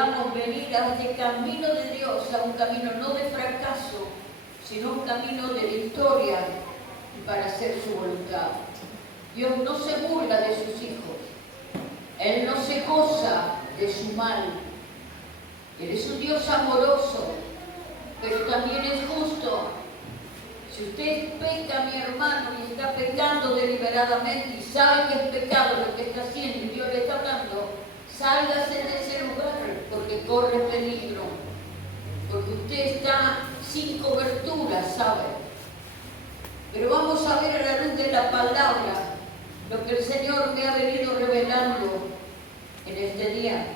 podamos venir a este camino de Dios, a un camino no de fracaso, sino un camino de victoria para hacer su voluntad. Dios no se burla de sus hijos. Él no se goza de su mal. Él es un Dios amoroso, pero también es justo. Si usted peca, mi hermano, y está pecando deliberadamente y sabe que es pecado lo que está haciendo y Dios le está hablando, sálgase de ese lugar porque corre peligro. Porque usted está sin cobertura, ¿sabe? Pero vamos a ver a la luz de la palabra lo que el Señor me ha venido revelando en este día.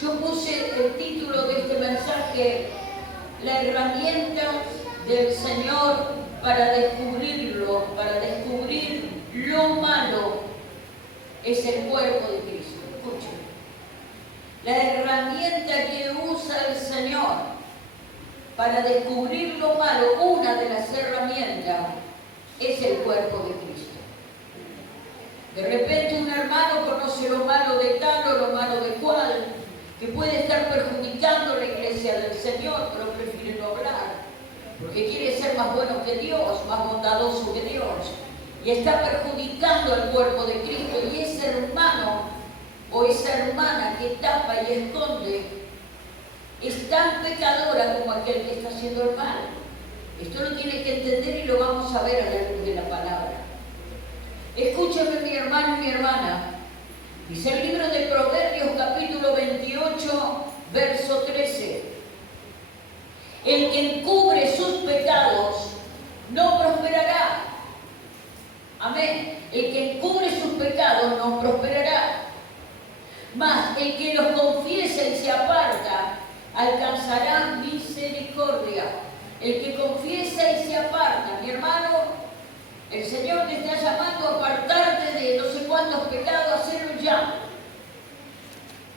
Yo puse el título de este mensaje: la herramienta del Señor para descubrirlo, para descubrir lo malo, es el cuerpo de Cristo. Escuchen. La herramienta que usa el Señor para descubrir lo malo, una de las herramientas, es el cuerpo de Cristo. De repente un hermano conoce lo malo de tal o lo malo de cual, que puede estar perjudicando la iglesia del Señor, pero prefiere no hablar, porque quiere ser más bueno que Dios, más bondadoso que Dios, y está perjudicando al cuerpo de Cristo. Y ese hermano o esa hermana que tapa y esconde es tan pecadora como aquel que está haciendo el mal. Esto lo tiene que entender y lo vamos a ver a la luz de la palabra. Escúchame, mi hermano y mi hermana. Dice el libro de Proverbios, capítulo 28, verso 13. El que encubre sus pecados no prosperará. Amén. El que encubre sus pecados no prosperará. Mas el que los confiesa y se aparta alcanzará misericordia. El que confiesa y se aparta, mi hermano, el Señor te está llamando a apartarte de no sé cuántos pecados, hacerlo ya.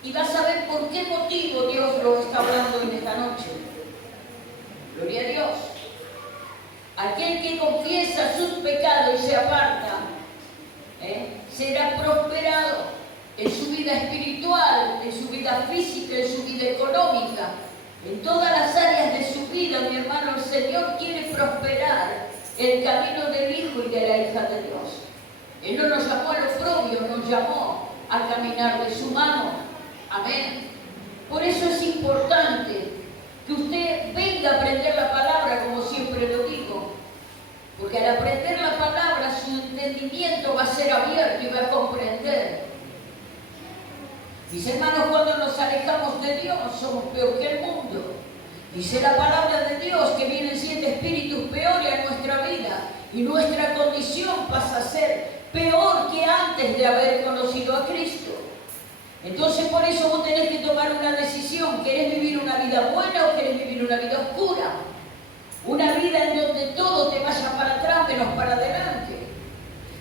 Y vas a ver por qué motivo Dios lo está hablando en esta noche. Gloria a Dios. Aquel que confiesa sus pecados y se aparta, será prosperado en su vida espiritual, en su vida física, en su vida económica, en todas las áreas de su vida. Mi hermano, el Señor quiere prosperar el camino del Hijo y de la hija de Dios. Él no nos llamó al oprobio, nos llamó a caminar de su mano. Amén. Por eso es importante que usted venga a aprender la palabra, como siempre lo digo, porque al aprender la palabra su entendimiento va a ser abierto y va a comprender. Mis hermanos, cuando nos alejamos de Dios somos peor que el mundo. Dice la palabra de Dios que vienen 7 espíritus peores a nuestra vida y nuestra condición pasa a ser peor que antes de haber conocido a Cristo. Entonces por eso vos tenés que tomar una decisión. ¿Querés vivir una vida buena o querés vivir una vida oscura? Una vida en donde todo te vaya para atrás menos para adelante.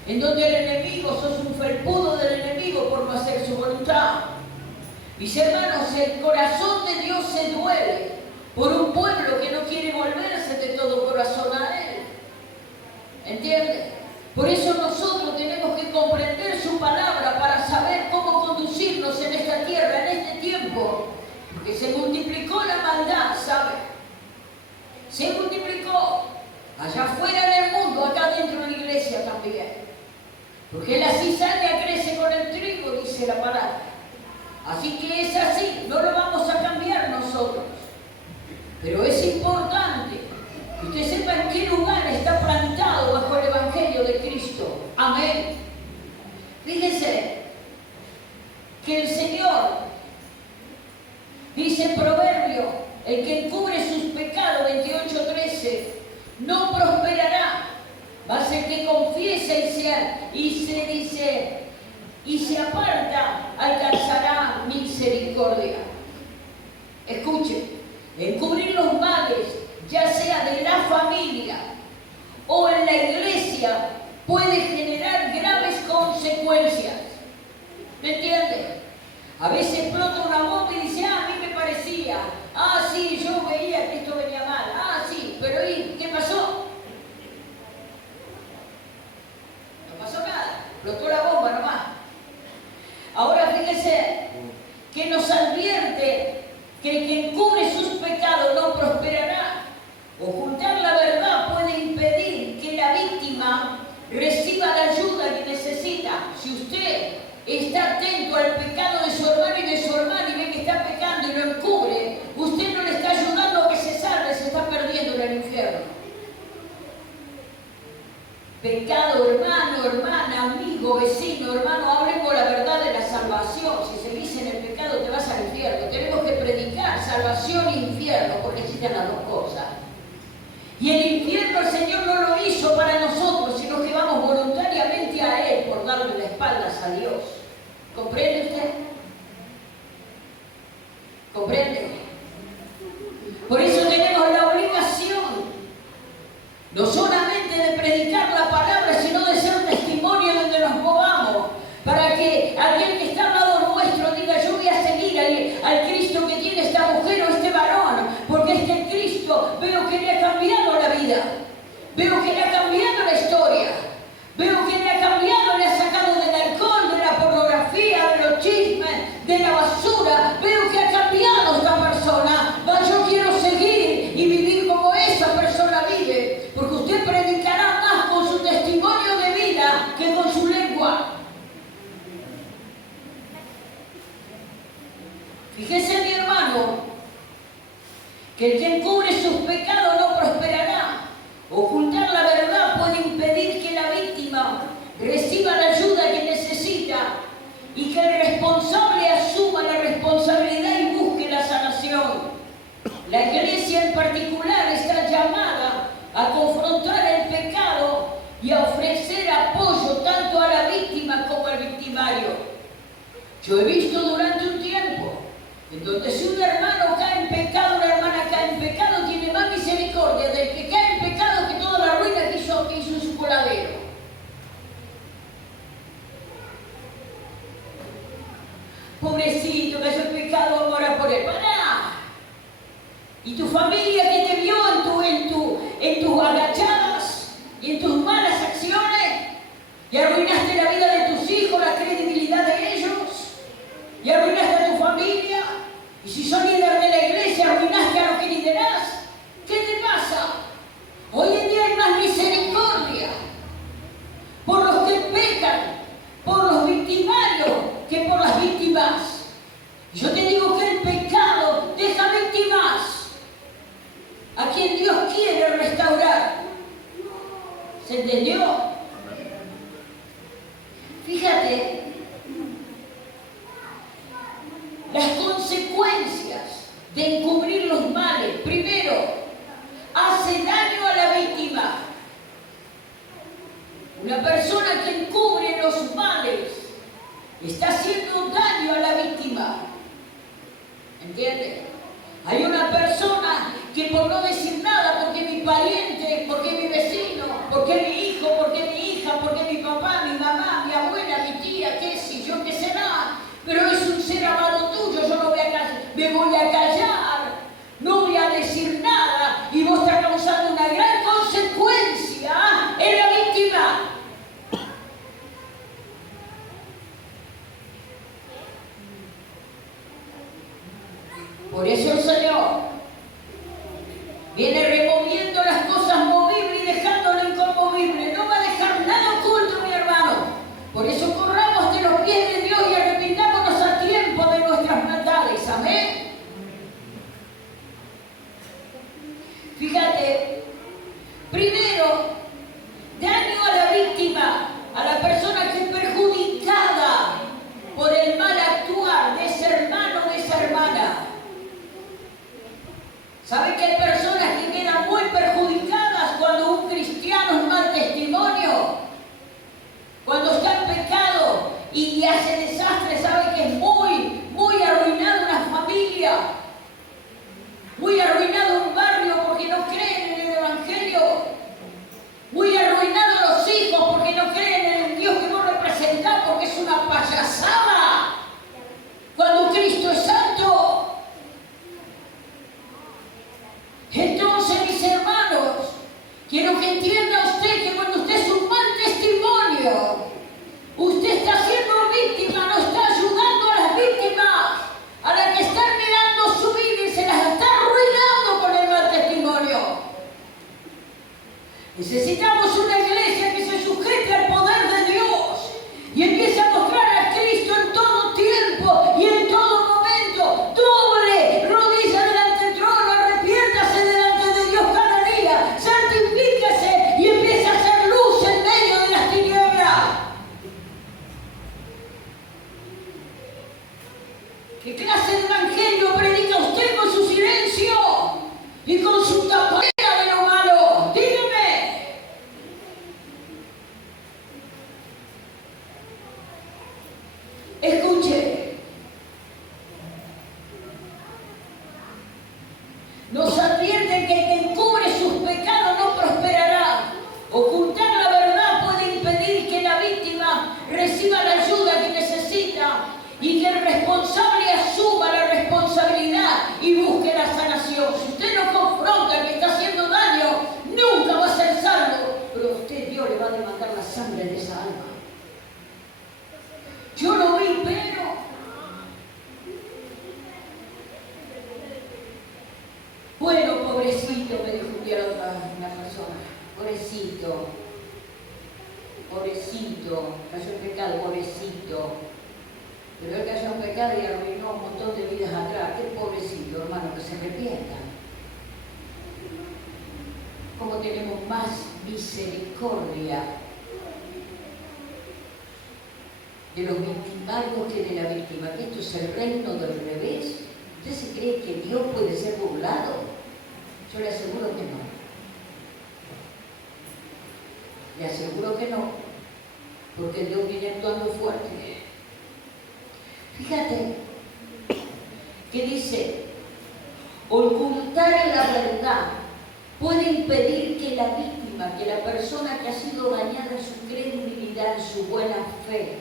En donde el enemigo, sos un felpudo del enemigo por no hacer su voluntad. Mis hermanos, el corazón de Dios se duele por un pueblo que no quiere volverse de todo corazón a Él. ¿Entiendes? Por eso nosotros tenemos que comprender su palabra para saber cómo conducirnos en esta tierra, en este tiempo. Porque se multiplicó la maldad, ¿sabe? Se multiplicó allá afuera en el mundo, acá dentro de la iglesia también. Porque la cizaña crece con el trigo, dice la palabra. Así que es así, no lo vamos a cambiar nosotros. Pero es importante que usted sepa en qué lugar está plantado bajo el Evangelio de Cristo. Amén. Fíjense que el Señor dice en Proverbio: el que encubre sus pecados, 28:13, no prosperará, mas el que confiesa y se aparta alcanzará misericordia. Escuchen. Encubrir los males, ya sea de la familia o en la iglesia, puede generar graves consecuencias. ¿Me entienden? A veces explota una bomba y dice: a mí me parecía, sí, yo veía que esto venía mal, sí, pero ¿y qué pasó? No pasó nada, explotó la bomba nomás. Ahora fíjese, Pecado, hermano, hermana, amigo, vecino, hermano, hablemos la verdad de la salvación. Si seguís en el pecado te vas al infierno. Tenemos que predicar salvación e infierno, porque existen las dos cosas. Y el infierno el Señor no lo hizo para nosotros, sino que vamos voluntariamente a Él por darle las espaldas a Dios. ¿Comprende usted? ¿Comprende? Por eso tenemos la obligación, no solamente de predicar la palabra, sino de ser testimonio donde nos movamos, para que aquel que está al lado nuestro diga: yo voy a seguir al Cristo que tiene esta mujer o este varón, porque este Cristo veo que le ha cambiado la vida, veo que le ha cambiado la historia, veo que le ha cambiado, le ha sacado del alcohol, de la pornografía, de los chismes, de la basura, veo que ha cambiado esta persona. Yo quiero seguir y vivir como esa persona vive, porque usted predicará más con su testimonio de vida que con su lengua. Fíjese, mi hermano, que el que encubre sus pecados no prosperará. Ocultar la verdad puede impedir que la víctima reciba la ayuda que necesita y que el responsable asuma la responsabilidad y busque la sanación. La Iglesia en particular está llamada a confrontar el pecado y a ofrecer apoyo tanto a la víctima como al victimario. Yo he visto durante un tiempo en donde si un hermano cae en pecado, una hermana cae en pecado, tiene más misericordia del que cae en pecado que toda la ruina que hizo en su coladero. Pobrecito, cayó en pecado, vamos a orar por él. ¡Pará! Y tu familia que te vio en tus agachadas y en tus malas acciones, y arruinaste la vida de tus hijos, la credibilidad de ellos, y arruinaste a tu familia. Y si sos líder de la iglesia, arruinaste a los que liderás. ¿Qué te pasa? Hoy en día hay más misericordia por los que pecan, por los victimarios, que por las víctimas. Yo te digo que el pecado deja víctimas a quien Dios quiere restaurar. ¿Se entendió? Fíjate, las consecuencias de encubrir los males. Primero, hace daño a la víctima. Una persona que encubre los males está haciendo daño a la víctima. ¿Entiendes? Hay una persona que por no decir nada, porque mi pariente, porque mi vecino, porque mi hijo, porque mi hija, porque mi papá, mi mamá, mi abuela, mi tía, qué sé yo, qué será, pero es un ser amado tuyo, yo no voy a callar, me voy a callar, no voy a decir nada, y vos estás causando una gran consecuencia en la víctima. Por eso el Señor viene removiendo las cosas movibles y dejando lo inconmovible. No va a dejar nada oculto, mi hermano. Por eso corramos de los pies de Dios y arrepintámonos a tiempo de nuestras maldades. Amén. Fíjate, primero, daño a la víctima, a la persona que es perjudicada por el mal actuar de ese hermano o de esa hermana. ¿Sabe que hay personas que quedan muy perjudicadas cuando un cristiano es mal testimonio? Cuando está en pecado y hace desastre, ¿sabe que es muy arruinada una familia? Muy arruinado un barrio porque no creen en el Evangelio. Muy arruinado los hijos porque no creen en el Dios que vos representás, porque es una payasada. Cuando Cristo es santo. Entonces, mis hermanos, quiero que entienda usted que cuando usted es un mal testimonio, usted está siendo víctima, no está ayudando a las víctimas, a las que están mirando su vida y se las está arruinando con el mal testimonio. Necesitamos una iglesia que se sujete al poder de Dios y empiece a mostrar a Cristo en todo tiempo y en todo momento. Doble rodilla delante del trono, arrepiéntase delante de Dios cada día, santifíquese y empiece a hacer luz en medio aparta de lo malo. Dígame. Escuche. Nos advierten que el que encubre sus pecados no prosperará. Ocultar la verdad puede impedir que la víctima reciba la ayuda que necesita y que el responsable asuma la responsabilidad y busque la sanación. Si usted no confronta al que está haciendo daño, nunca va a ser salvo. Pero a usted Dios le va a demandar la sangre de esa alma. Yo lo vi, pero bueno, pobrecito, me dijo un día una persona. Pobrecito, cayó en pecado, pobrecito. Pero él cayó en pecado y arruinó un montón de vidas atrás. Qué pobrecito, hermano, que se arrepienta. ¿Cómo tenemos más misericordia de los victimarios que de la víctima? Que esto es el reino del revés. ¿Usted se cree que Dios puede ser burlado? Yo le aseguro que no. Le aseguro que no, porque Dios viene actuando fuerte. Fíjate que dice, ocultar la verdad puede impedir que la víctima, que la persona que ha sido dañada en su credibilidad, en su buena fe,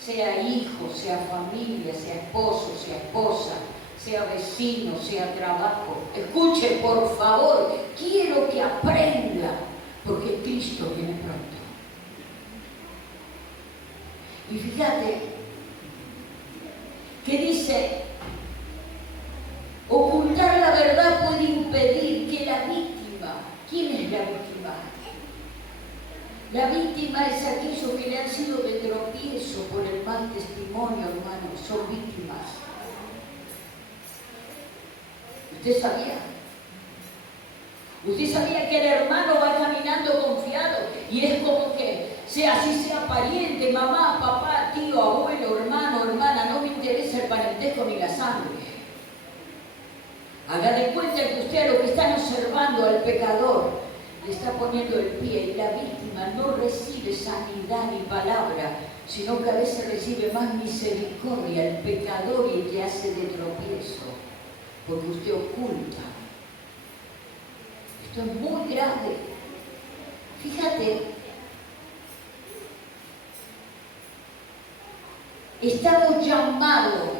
sea hijo, sea familia, sea esposo, sea esposa, sea vecino, sea trabajo. Escuche, por favor, quiero que aprenda, porque Cristo viene pronto. Y fíjate que dice, ocultar la verdad puede impedir que la víctima, ¿quién es la víctima? La víctima es aquellos que le han sido de tropiezo por el mal testimonio, hermanos, son víctimas. ¿Usted sabía? Usted sabía que el hermano va caminando confiado y es como que, así sea pariente, mamá, papá, tío, abuelo, hermano, hermana, no me interesa el parentesco ni la sangre. Haga de cuenta que usted a lo que están observando al pecador le está poniendo el pie y la víctima no recibe sanidad ni palabra, sino que a veces recibe más misericordia el pecador y el que hace de tropiezo, porque usted oculta. Esto es muy grave. Fíjate, estamos llamados,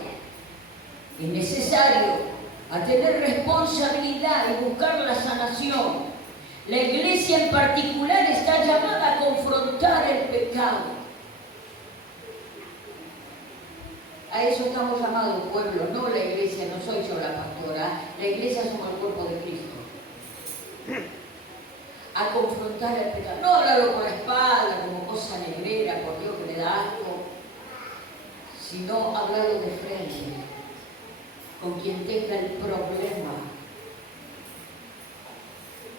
es necesario, a tener responsabilidad y buscar la sanación. La iglesia en particular está llamada a confrontar el pecado. A eso estamos llamados, pueblo, no la iglesia, no soy yo la pastora, la iglesia somos el cuerpo de Cristo. A confrontar el pecado, no hablarlo por la espalda como cosa negrera, por Dios que le da asco, sino hablarlo de frente, con quien tenga el problema,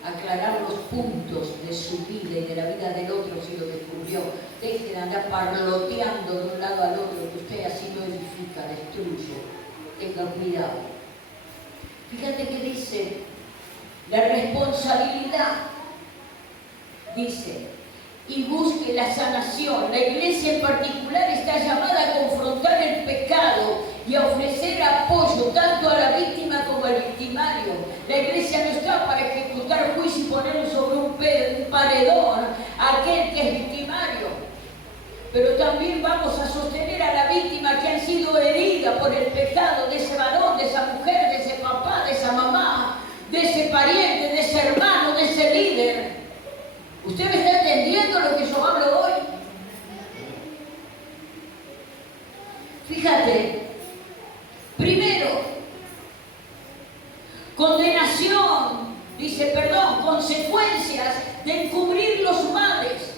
aclarar los puntos de su vida y de la vida del otro si lo descubrió. Deje de andar parloteando de un lado al otro, que usted así no edifica, destruye. Tenga cuidado. Fíjate que dice, la responsabilidad, dice, y busque la sanación. La iglesia en particular está llamada a confrontar el pecado y a ofrecer apoyo tanto a la víctima como al victimario. La iglesia no está para ejecutar juicio y ponerlo sobre un paredón a aquel que es victimario. Pero también vamos a sostener a la víctima que han sido heridas por el pecado de ese varón, de esa mujer, de ese papá, de esa mamá, de ese pariente, de ese hermano, de ese líder. ¿Usted me está entendiendo lo que yo hablo hoy? Fíjate, primero, condenación, consecuencias de encubrir los males.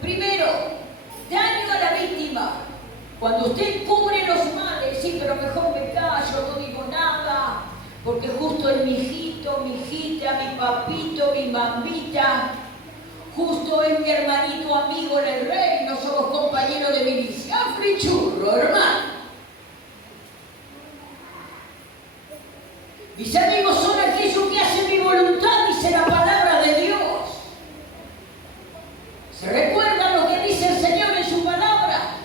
Primero, daño a la víctima. Cuando usted encubre los males, sí, pero mejor me callo, no digo nada, porque justo es mi hijito, mi hijita, mi papito, mi mamita, justo es mi hermanito amigo en el reino, somos compañeros de milicia. ¡Frichurro, hermano! Mis amigos son aquellos que hacen mi voluntad, dice la palabra de Dios. ¿Se recuerdan lo que dice el Señor en su palabra?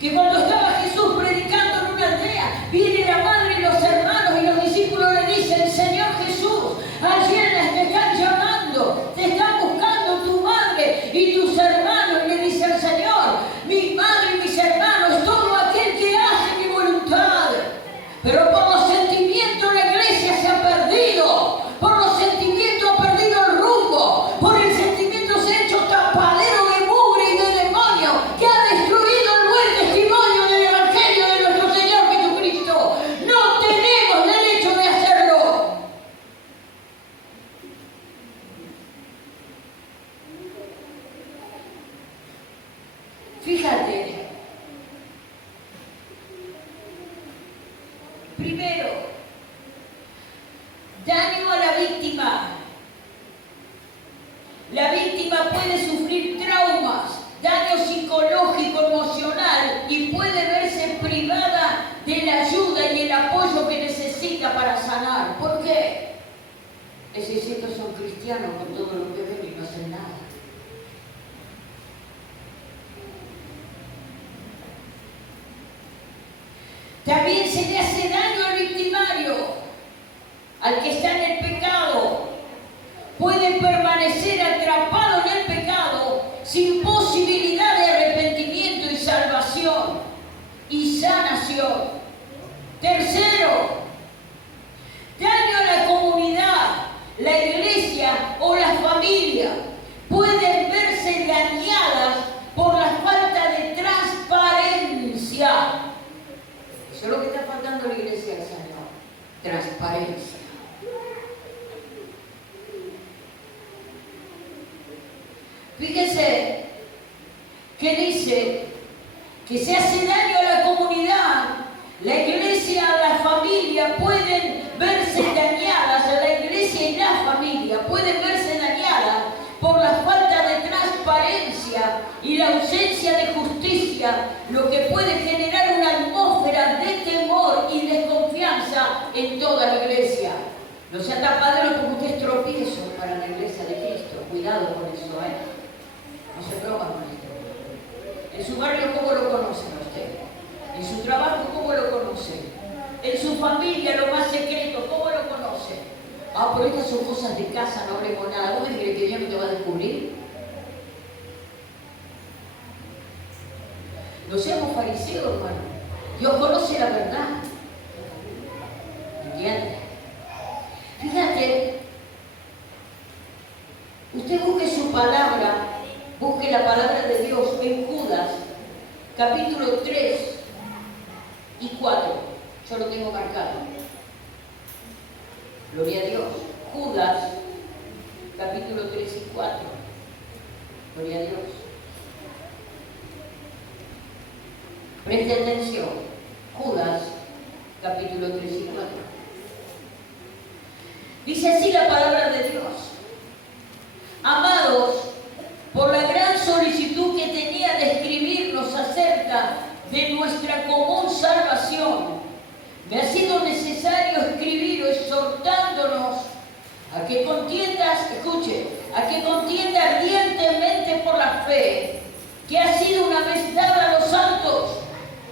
Que cuando estaba Jesús predicando en una aldea, viene la madre y los hermanos y los discípulos le dicen: Señor Jesús, ayer te están llamando, te están buscando tu madre y tus hermanos. Y le dice el Señor: mi madre y mis hermanos es todo aquel que hace mi voluntad. Pero por los sentimientos la iglesia se ha perdido, por los sentimientos ha perdido el rumbo, por el sentimiento se ha hecho tapadero de mugre y de demonio que ha destruido el buen testimonio del Evangelio de nuestro Señor Jesucristo. No tenemos derecho de hacerlo. Fíjate, primero, daño a la víctima. La víctima puede sufrir traumas, daño psicológico, emocional y puede verse privada de la ayuda y el apoyo que necesita para sanar. ¿Por qué? Estos son cristianos con todo lo que ven y no hacen nada. También se le hace daño al victimario, al que está en el pecado. Puede permanecer atrapado en el pecado sin posibilidad de arrepentimiento y salvación y sanación. Tercero, daño a la comunidad, la iglesia o la familia. Pueden verse dañadas por la falta de transparencia. Eso es lo que está faltando a la iglesia del Señor: transparencia. Fíjense que dice que se hace daño a la comunidad, la iglesia, la familia pueden verse dañadas, a la iglesia y la familia pueden verse dañadas por la falta de transparencia y la ausencia de justicia, lo que puede generar una atmósfera de temor y desconfianza en toda la iglesia. No sea tapadero porque usted es tropiezo para la iglesia de Cristo. Cuidado con eso, No se broma con esto. En su barrio, ¿cómo lo conocen a usted? En su trabajo, ¿cómo lo conocen? En su familia, lo más secreto, ¿cómo lo conocen? Pero estas son cosas de casa, no hablemos nada. ¿Vos crees que Dios no te va a descubrir? No seamos fariseos, hermano. Dios conoce la verdad. ¿Entiendes? Fíjate, usted busque su palabra, busque la palabra de Dios en Judas, capítulo 3 y 4. Yo lo tengo marcado. Gloria a Dios. Judas, capítulo 3 y 4. Gloria a Dios. Preste atención. Judas, capítulo 3 y 4. Dice así la palabra de Dios: amados, por la gran solicitud que tenía de escribirnos acerca de nuestra común salvación, me ha sido necesario escribir exhortándonos a que contiendas, escuche, a que contienda ardientemente por la fe que ha sido una vez dada a los santos,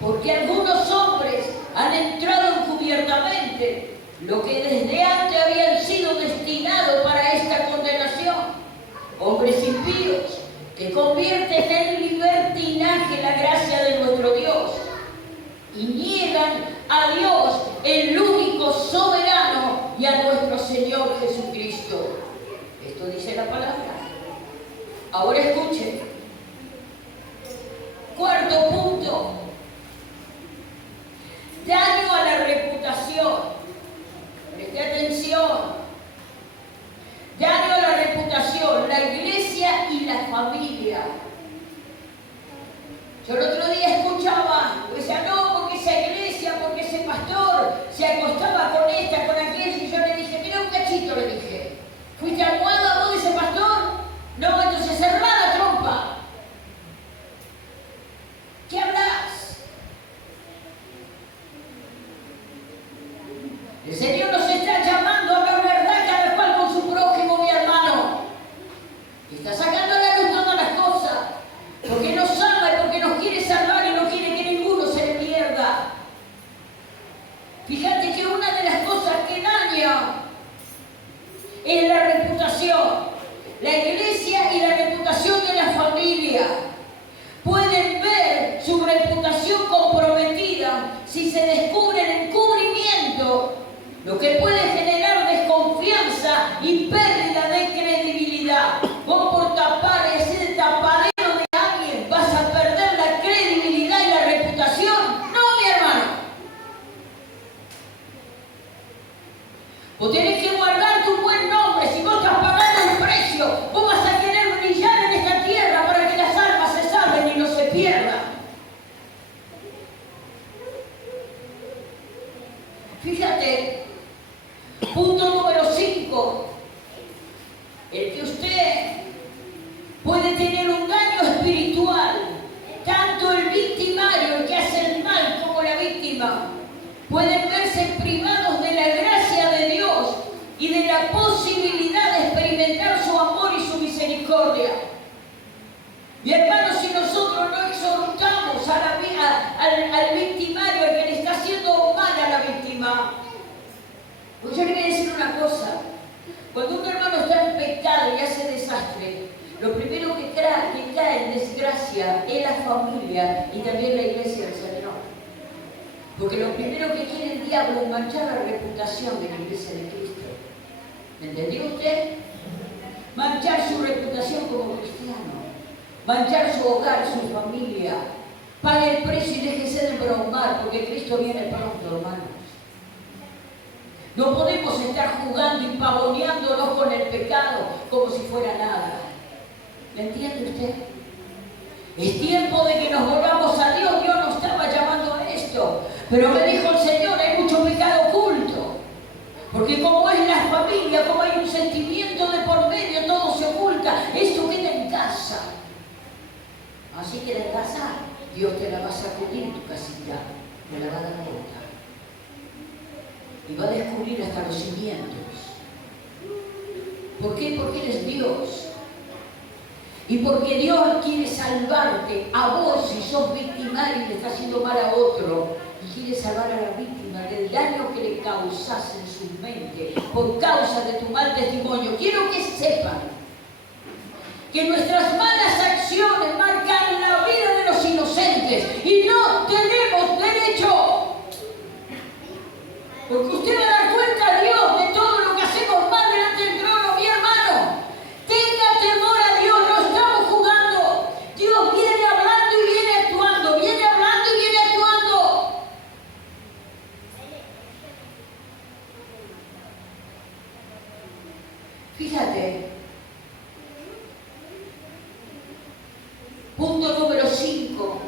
porque algunos hombres han entrado encubiertamente, lo que desde antes habían sido destinados para esta condenación, hombres impíos que convierten en libertinaje la gracia de nuestro Dios y niegan a Dios, el único soberano, y a nuestro Señor Jesucristo. Esto dice la palabra. Ahora escuchen. Cuarto punto: daño a la reputación. Preste atención. Daño a la reputación, la iglesia y la familia. Yo el otro día escuchaba, decía, no, porque esa iglesia, porque ese pastor se acostaba con esta, con aquella, y yo le dije, mira un cachito, le dije, ¿fuiste almohada vos de ese pastor? No, entonces cerrá la trompa. ¿Qué hablas? reputación. La iglesia y la reputación de la familia pueden ver su reputación comprometida si se descubre el encubrimiento, lo que puede generar desconfianza y pérdida de credibilidad. Vos por tapar ese tapadero de alguien vas a perder la credibilidad y la reputación. No, mi hermano. Vos tenés que guardar tu buen nombre. Si vos estás pagando el precio, vos vas a querer brillar en esta tierra para que las almas se salven y no se pierdan. Fíjate, punto número 5, el que usted puede tener un daño espiritual, tanto el victimario, el que hace el mal, como la víctima, pueden verse privados de la gracia de Dios y de la posibilidad de experimentar su amor y su misericordia. Mi hermano, si nosotros no exhortamos al victimario, al que le está haciendo mal a la víctima, pues yo le voy a decir una cosa. Cuando un hermano está en pecado y hace desastre, lo primero que cae en desgracia es la familia y también la iglesia del Señor. Porque lo primero que quiere el diablo es manchar la reputación de la iglesia de Cristo. ¿Me entendió usted? Manchar su reputación como cristiano. Manchar su hogar, su familia. Pague el precio y déjese de bromar, porque Cristo viene pronto, hermanos. No podemos estar jugando y pavoneándonos con el pecado como si fuera nada. ¿Me entiende usted? Es tiempo de que nos volvamos a Dios. Dios nos estaba llamando a esto. Pero me dijo el Señor, hay mucho pecado oculto. Porque como es la familia, como hay un sentimiento de por medio, todo se oculta. Esto queda en casa. Así que en casa, Dios te la va a sacudir en tu casita. Te la va a dar vuelta. Y va a descubrir hasta los cimientos. ¿Por qué? Porque eres Dios. Y porque Dios quiere salvarte a vos si sos victimario y le estás haciendo mal a otro. Y quiere salvar a la víctima del daño que le causas en su mente por causa de tu mal testimonio. Quiero que sepan que nuestras malas acciones marcan la vida de los inocentes y no tenemos derecho. Porque usted va a dar cuenta a Dios de todo lo que hacemos mal delante del trono, mi hermano. Tenga temor a Dios, no estamos jugando. Dios viene hablando y viene actuando, viene hablando y viene actuando. Fíjate. Punto número 5.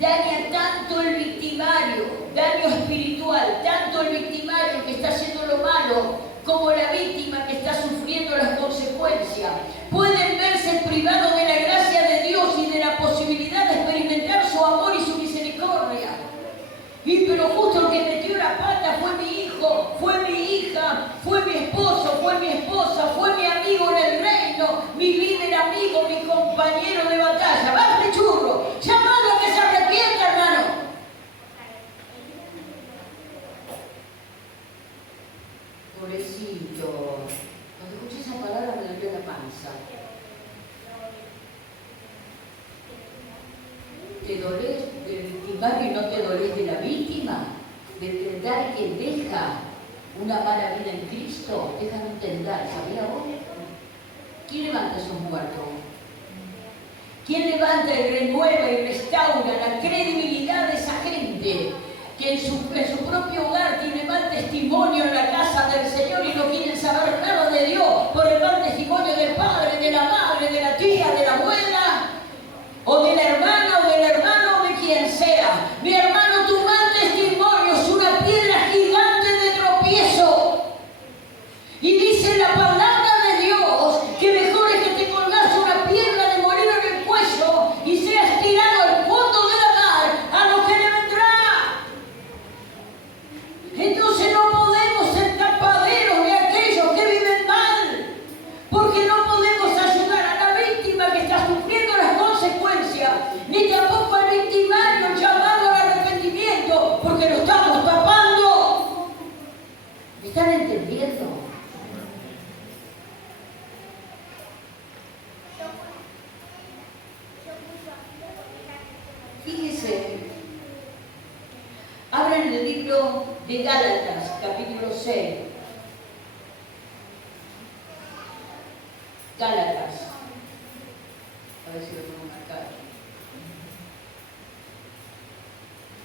Daña tanto el victimario, daño espiritual, tanto el victimario que está haciendo lo malo, como la víctima que está sufriendo las consecuencias. Pueden verse privados de la gracia de Dios y de la posibilidad de experimentar su amor y su misericordia. Y pero justo el que metió la pata fue mi hijo, fue mi hija, fue mi esposo, fue mi esposa, fue mi amigo en el reino, mi líder amigo, mi compañero de batalla. ¡Bájale, churro! ¡Llamado a que se arrepienta, hermano! Pobrecito. Cuando escuché esa palabra me dolió la panza. ¿Te dolés del victimario y no te dolés de la víctima? De tendar quien deja una mala vida en Cristo. Déjame entender, ¿sabía vos? ¿Quién levanta a esos muertos? ¿Quién levanta y renueva y restaura la credibilidad de esa gente que en su propio hogar tiene mal testimonio en la casa del Señor y no quieren saber nada de Dios por el mal testimonio del padre, de la madre, de la tía, de la abuela, o de la hermana, o del hermano, o de quien sea? Mi hermano, tu mal testimonio es una piedra gigante de tropiezo. Y dice la palabra de Dios que mejor es que te colgas una piedra de morir en el cuello y seas tirado al fondo de la mar a lo que le vendrá. Entonces no podemos ser tapaderos de aquellos que viven mal, porque no podemos ayudar a la víctima que está sufriendo las consecuencias, ni tampoco al victimario llamado al arrepentimiento, porque lo estamos tapando. ¿Me están entendiendo? de Gálatas, capítulo 6. Gálatas. A ver si lo pongo acá.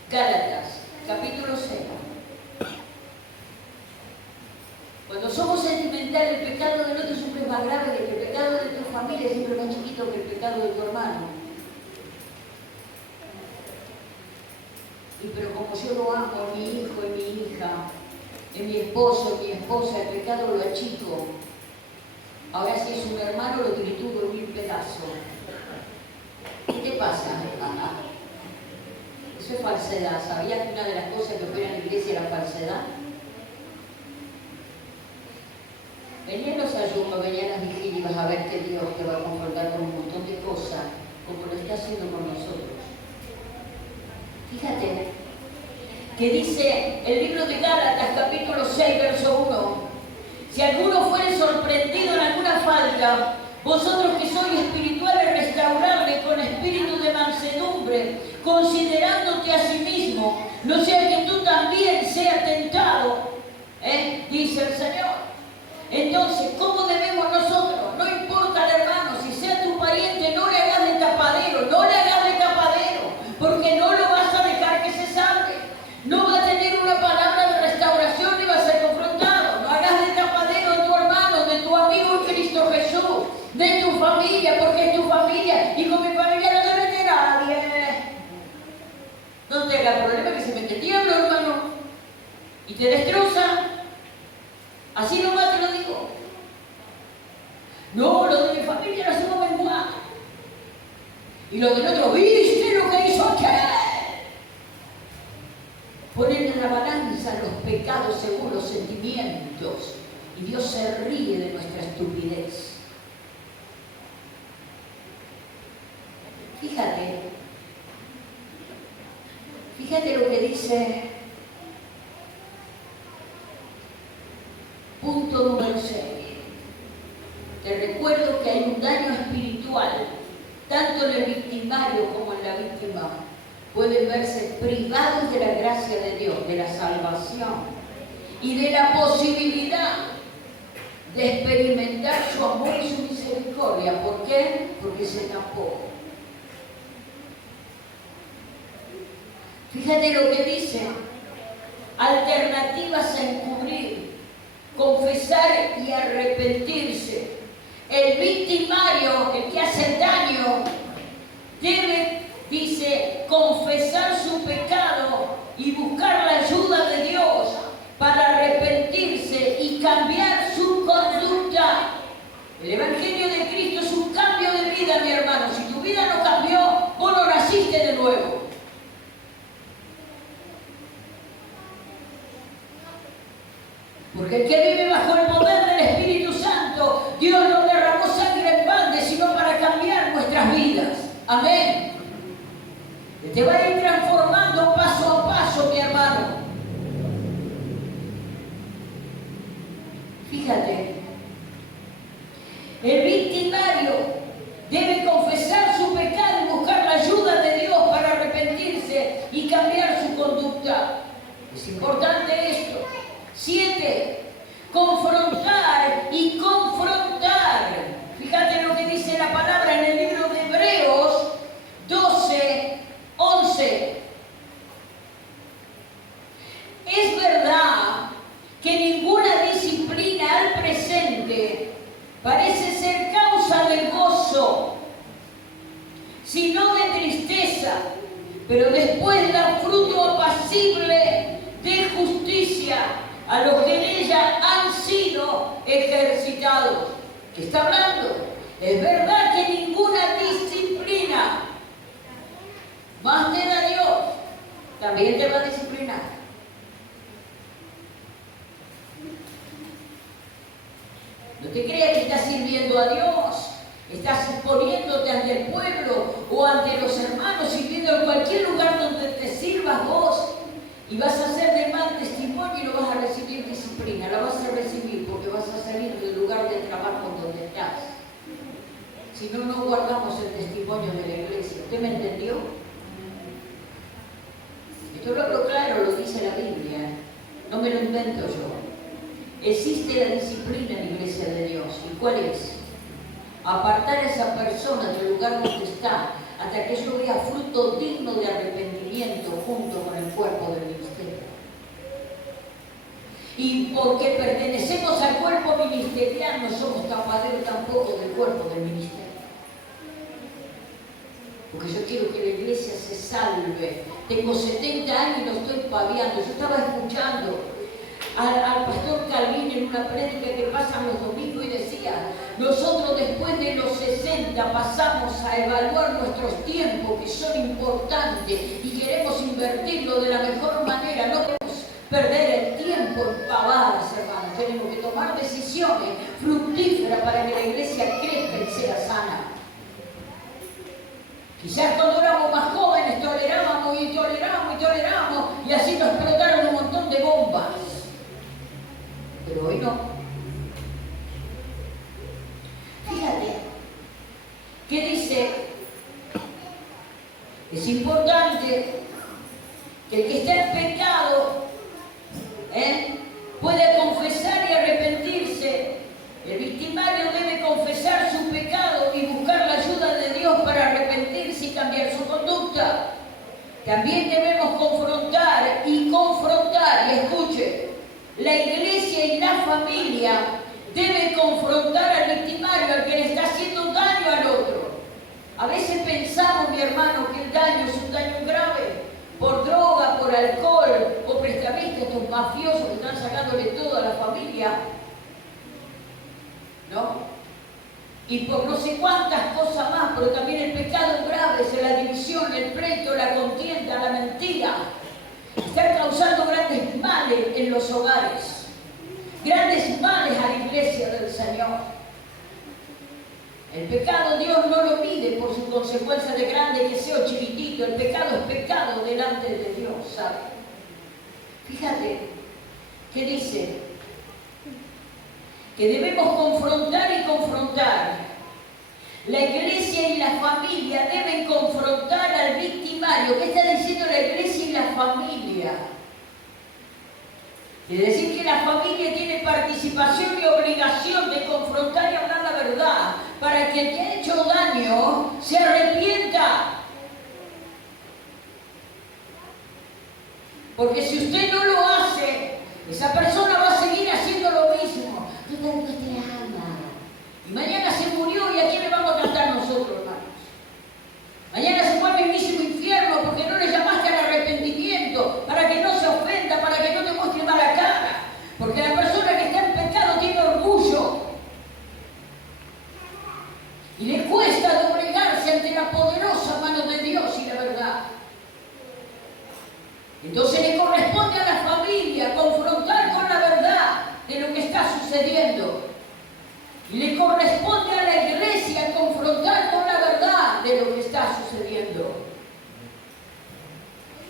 Gálatas, capítulo 6. Cuando somos sentimentales, el pecado del otro siempre es más grave que el pecado de tu familia, es siempre más chiquito que el pecado de tu hermano. Y pero como yo lo amo, en mi hijo, en mi hija, en mi esposo, en mi esposa, el pecado lo achico. Ahora si es un hermano, lo trituro en 1000 pedazos. ¿Qué te pasa? Eso es falsedad. ¿Sabías que una de las cosas que opera en la iglesia era falsedad? Venían los ayunos, venían las vigilias y vas a ver que Dios te va a confrontar con un montón de cosas, como lo está haciendo con nosotros. Fíjate que dice el libro de Gálatas, capítulo 6, verso 1. Si alguno fuere sorprendido en alguna falta, vosotros que sois espirituales, restauradle con espíritu de mansedumbre, considerándote a sí mismo, no sea que tú también seas tentado, dice el Señor. Entonces, ¿cómo debemos nosotros? No importa el hermano, si sea tu pariente, no le hagas de tapadero, no le hagas de tapadero, porque no lo vas a dejar que se salve. No va a tener una palabra de restauración ni va a ser confrontado. No hagas de tapadero de tu hermano, de tu amigo en Cristo Jesús, de tu familia, porque es tu familia, y con mi familia no te mete nadie. No te hagas problema que se mete el diablo, hermano, y te destroza. Así nomás te lo digo. No, lo de mi familia lo hacemos menguar. Y lo del otro, ¿viste lo que hizo aquel? Ponen en la balanza los pecados según los sentimientos. Y Dios se ríe de nuestra estupidez. Fíjate lo que dice. Punto número 6. Te recuerdo que hay un daño espiritual, tanto en el victimario como en la víctima. Pueden verse privados de la gracia de Dios, de la salvación y de la posibilidad de experimentar su amor y su misericordia. ¿Por qué? Porque se tapó. Fíjate lo que dice: alternativas a encubrir, confesar y arrepentirse. El victimario, el que hace daño, debe, dice, confesar su pecado y buscar la ayuda de Dios para arrepentirse y cambiar su conducta. El Evangelio de Cristo es un cambio de vida, mi hermano. Si tu vida no cambió, vos no naciste de nuevo. Porque el que vive bajo el poder del Espíritu Santo, Dios no derramó sangre en balde, sino para cambiar nuestras vidas. Amén. Te va a ir transformando paso a paso, mi hermano. Fíjate, el victimario debe confesar su pecado y buscar la ayuda de Dios para arrepentirse y cambiar su conducta. Es importante esto. 7. Confrontar y confrontar. Fíjate lo que dice la palabra en el libro de Hebreos 12:11. Es verdad que ninguna disciplina al presente parece ser causa de gozo, sino de tristeza, pero después da fruto apacible de justicia a los que en ella han sido ejercitados. ¿Qué está hablando? Es verdad que ninguna disciplina, más te da Dios, también te va a disciplinar. No te creas que estás sirviendo a Dios, estás exponiéndote ante el pueblo o ante los hermanos, sirviendo en cualquier lugar donde te sirvas vos. Y vas a hacer de mal testimonio y no vas a recibir disciplina, la vas a recibir porque vas a salir del lugar de trabajo donde estás. Si no, no guardamos el testimonio de la iglesia. ¿Usted me entendió? Esto lo hablo claro, lo dice la Biblia. no me lo invento yo. Existe la disciplina en la iglesia de Dios. ¿Y cuál es? Apartar a esa persona del lugar donde está hasta que yo vea fruto digno de arrepentimiento junto con el cuerpo del ministerio. Y porque pertenecemos al cuerpo ministerial, no somos tapaderos tampoco del cuerpo del ministerio. Porque yo quiero que la iglesia se salve. Tengo 70 años y lo estoy paviando. Yo estaba escuchando al pastor Calvin en una prédica que pasan los domingos y decía: nosotros después de los 60 pasamos a evaluar nuestros tiempos, que son importantes, y queremos invertirlo de la mejor manera. No podemos perder el tiempo en pavadas, hermanos. Tenemos que tomar decisiones fructíferas para que la iglesia crezca y sea sana. Quizás cuando éramos más jóvenes tolerábamos y así nos explotaron un montón de bombas. Pero hoy no. Fíjate, ¿qué dice? Es importante que el que está en pecado puede confesar y arrepentirse. El victimario debe confesar su pecado y buscar la ayuda de Dios para arrepentirse y cambiar su conducta. También debemos confrontar, y escuche, la iglesia y la familia deben confrontar al victimario, al que le está haciendo daño al otro. A veces pensamos, mi hermano, que el daño es un daño grave, por droga, por alcohol, por prestamistas, estos mafiosos que están sacándole todo a la familia, ¿no? Y por no sé cuántas cosas más, pero también el pecado grave es la división, el pleito, la contienda, la mentira. Están causando grandes males en los hogares, grandes males a la iglesia del Señor. El pecado Dios no lo mide por su consecuencia de grande que sea o chiquitito. El pecado es pecado delante de Dios, ¿sabe? Fíjate que dice que debemos confrontar y confrontar. La iglesia y la familia deben confrontar al victimario. ¿Qué está diciendo la iglesia y la familia? Quiere decir que la familia tiene participación y obligación de confrontar y hablar la verdad, para que el que ha hecho daño se arrepienta. Porque si usted no lo hace, esa persona va a seguir haciendo lo mismo. Yo tanto te ama. Y mañana se murió, ¿y a quién le vamos a cantar nosotros, hermanos? Mañana se fue al mismísimo infierno porque no le llamaste al arrepentimiento, para que no se ofenda, para que no te muestre mala cara. Porque la persona que está en pecado tiene orgullo y le cuesta doblegarse ante la poderosa mano de Dios y la verdad. Entonces le corresponde a la familia confrontar con la verdad de lo que está sucediendo. Y le corresponde a la iglesia confrontar con la verdad de lo que está sucediendo.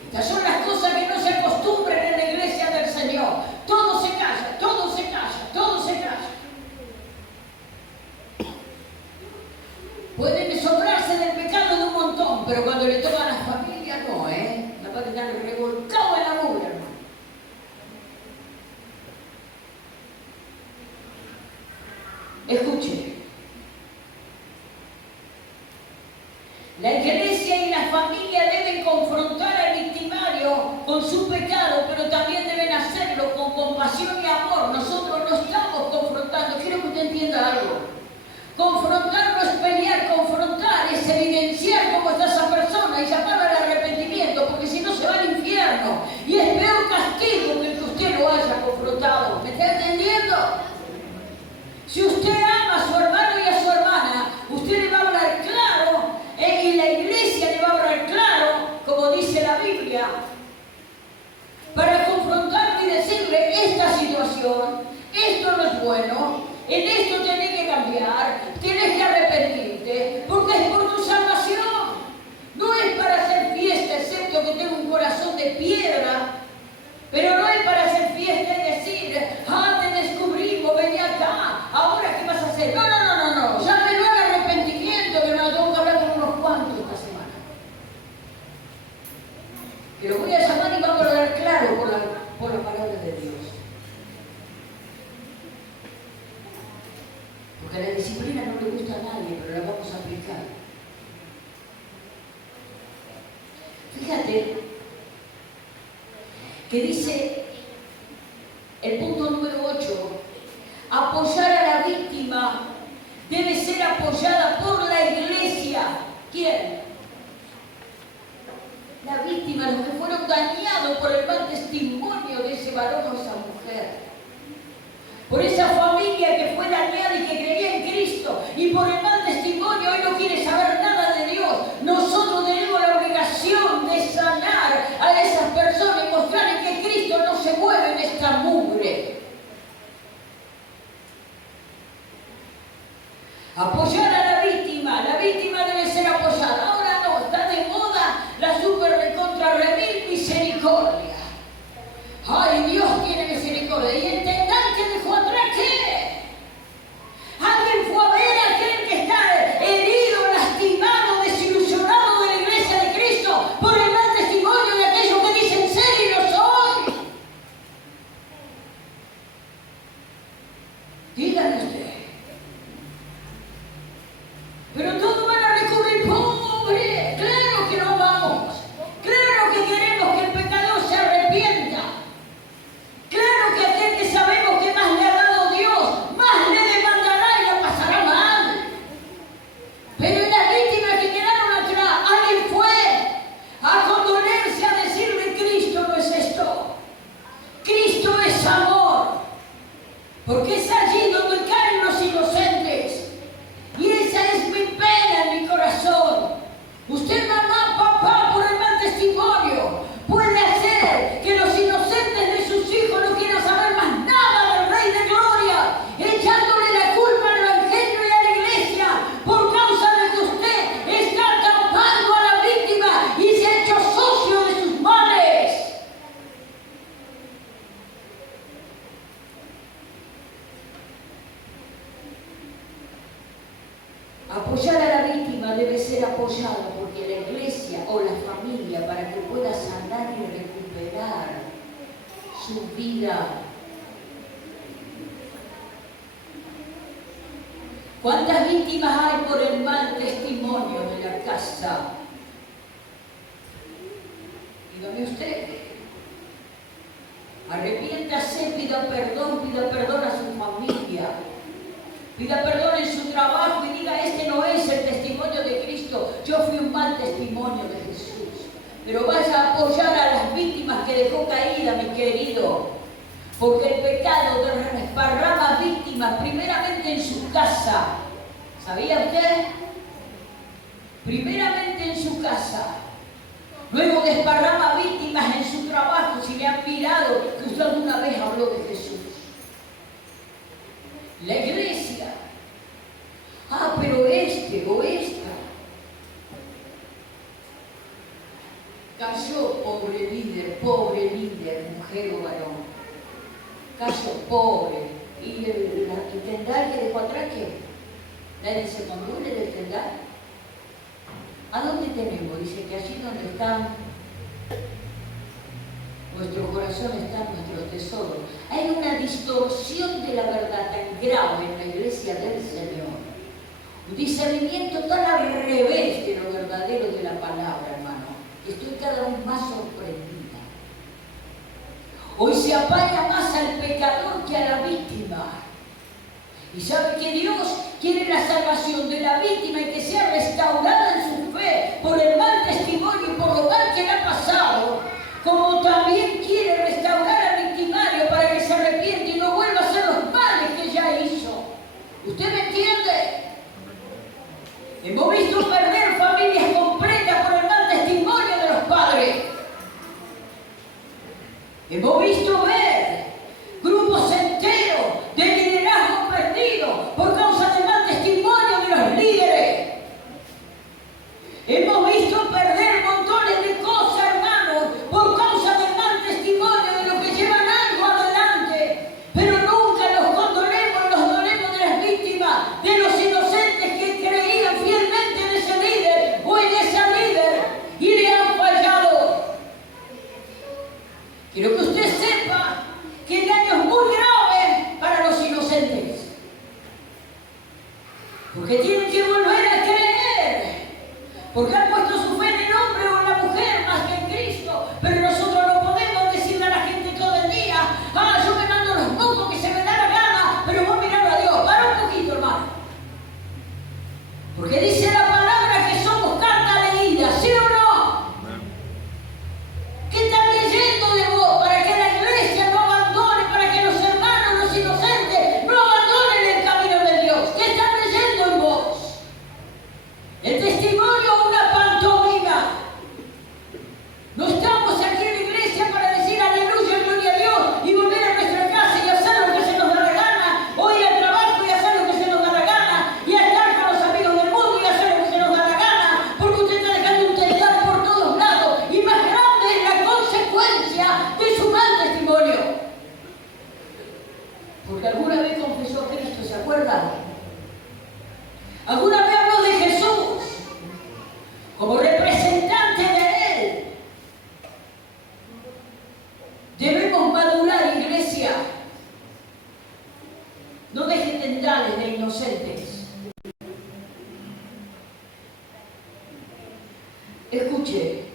Estas son las cosas que no se acostumbran en la iglesia del Señor. Todo se calla, todo se calla, todo se calla. Pueden sobrarse del pecado de un montón, pero cuando le toca a la familia, no, la parte están revolcados en la mugre, hermano. Escuche. La iglesia y la familia deben confrontar al victimario con su pecado, pero también deben hacerlo con compasión y amor. Nosotros no estamos confrontando. Quiero que usted entienda algo. Confrontar no es pelear, confrontar es evidenciar cómo está esa persona y llamarlo al arrepentimiento, porque si no se va al infierno. Y es peor castigo que el que usted lo haya confrontado. ¿Me está entendiendo? Si usted ama a su hermano y a su hermana, usted le va a hablar claro, y la iglesia le va a hablar claro, como dice la Biblia, para confrontarle y decirle: esta situación, esto no es bueno, en esto tenés que cambiar, tenés que arrepentirte, porque es por tu salvación. No es para hacer fiesta, excepto que tengo un corazón de piedra, pero no es para hacer fiesta y decir: te descubrimos, vení acá, ahora ¿qué vas a hacer? No, llámelo al arrepentimiento, que no tengo que hablar con unos cuantos esta semana. Que lo voy a llamar y vamos a hablar claro por la palabra de Dios. Porque la disciplina no le gusta a nadie, pero la vamos a aplicar. Fíjate que dice el punto número 8, apoyar a la víctima debe ser apoyada por la iglesia. ¿Quién? La víctima, los que fueron dañados por el mal testimonio de ese varón o esa mujer. Por esa familia que fue dañada y que creía en Cristo, y por el mal testimonio hoy no quiere saber nada de Dios. Nosotros tenemos la obligación de sanar a esas personas y mostrarles que Cristo no se mueve en esta mugre. Apoyar a la víctima debe ser apoyada. Ahora no, está de moda la super recontra remil misericordia. Ay, Dios tiene misericordia. Y entendan que dejó atrás ¿qué? Alguien fue a ver a aquel que está herido, lastimado, desilusionado de la iglesia de Cristo por el mal testimonio de aquellos que dicen ser y no soy. Díganme usted. Pero todos van a recurrir, pobre. Claro que no vamos. Claro que queremos que el pecador se arrepienta. Claro que aquel que sabemos que más le ha dado Dios, más le demandará y la pasará mal. Pero en las víctimas que quedaron atrás, alguien fue a condolerse, a decirle: Cristo no es esto. Cristo es amor. Porque es allí donde caen los inocentes. Y esa es mi pena en mi corazón. Usted, mamá, papá, por el mal testimonio, puede hacer que los inocentes de sus hijos no quieran saber más nada del Rey de Gloria, echándole la culpa al Evangelio y a la iglesia por causa de que usted está acampando a la víctima y se ha hecho socio de sus males. Apoyar a la víctima debe ser apoyada porque la iglesia o la familia, para que pueda sanar y recuperar su vida. ¿Cuántas víctimas hay por el mal testimonio de la casa? Dígame usted. Arrepiéntase, pida perdón a su familia. Pida perdón en su trabajo y diga: este no es el testimonio de Cristo, yo fui un mal testimonio de Jesús. Pero vaya a apoyar a las víctimas que dejó caída, mi querido. Porque el pecado desparrama víctimas primeramente en su casa. ¿Sabía usted? Primeramente en su casa. Luego desparrama víctimas en su trabajo, si le han mirado que usted alguna vez habló de Jesús. La iglesia. Pero este o esta cayó, pobre líder, mujer o varón. Cayó, pobre. ¿Y el tendal que dejó atrás qué? ¿Nadie se condole del tendal? ¿A dónde tenemos? Dice que allí donde están nuestro corazón, está nuestro tesoro. Hay una distorsión de la verdad tan grave en la iglesia del Señor. Un discernimiento tan al revés de lo verdadero de la palabra, hermano, que estoy cada vez más sorprendida. Hoy se apaña más al pecador que a la víctima. Y sabe que Dios quiere la salvación de la víctima y que sea restaurada en su fe por el mal testimonio y por lo mal que le ha pasado, como también quiere restaurar al victimario para que se arrepiente y no vuelva a hacer los males que ya hizo. ¿Usted me entiende? Hemos visto perder familias completas por el mal testimonio de los padres. Hemos visto ver grupos enteros de liderazgo perdido por causa del mal testimonio de los líderes. Hemos visto perder montones de cosas, hermanos, por causa del mal testimonio de los que llevan algo adelante. Porque han puesto su fe en el hombre o en la mujer más que en Cristo. Pero nosotros no podemos decirle a la gente todo el día, yo me mando los mocos que se me da la gana, pero vos mirando a Dios. Para un poquito, hermano. Porque dice la palabra que somos carta leída, ¿sí o no? ¿Qué están leyendo de vos? Para que la iglesia no abandone, para que los hermanos, los inocentes, no abandonen el camino de Dios. ¿Qué están leyendo en vos? El testimonio o una pantomima. No estamos aquí en la iglesia para decir aleluya, gloria a Dios y volver a nuestra casa y hacer lo que se nos da la gana, o ir al trabajo y hacer lo que se nos da la gana, y a estar con los amigos del mundo y hacer lo que se nos da la gana, porque usted está dejando utilizar por todos lados, y más grande es la consecuencia de su mal testimonio. Porque alguna vez confesó a Cristo, ¿se acuerdan? Alguna vez habló de Jesús como representante de Él. Debemos madurar, iglesia. No dejen tendales de inocentes. Escuche.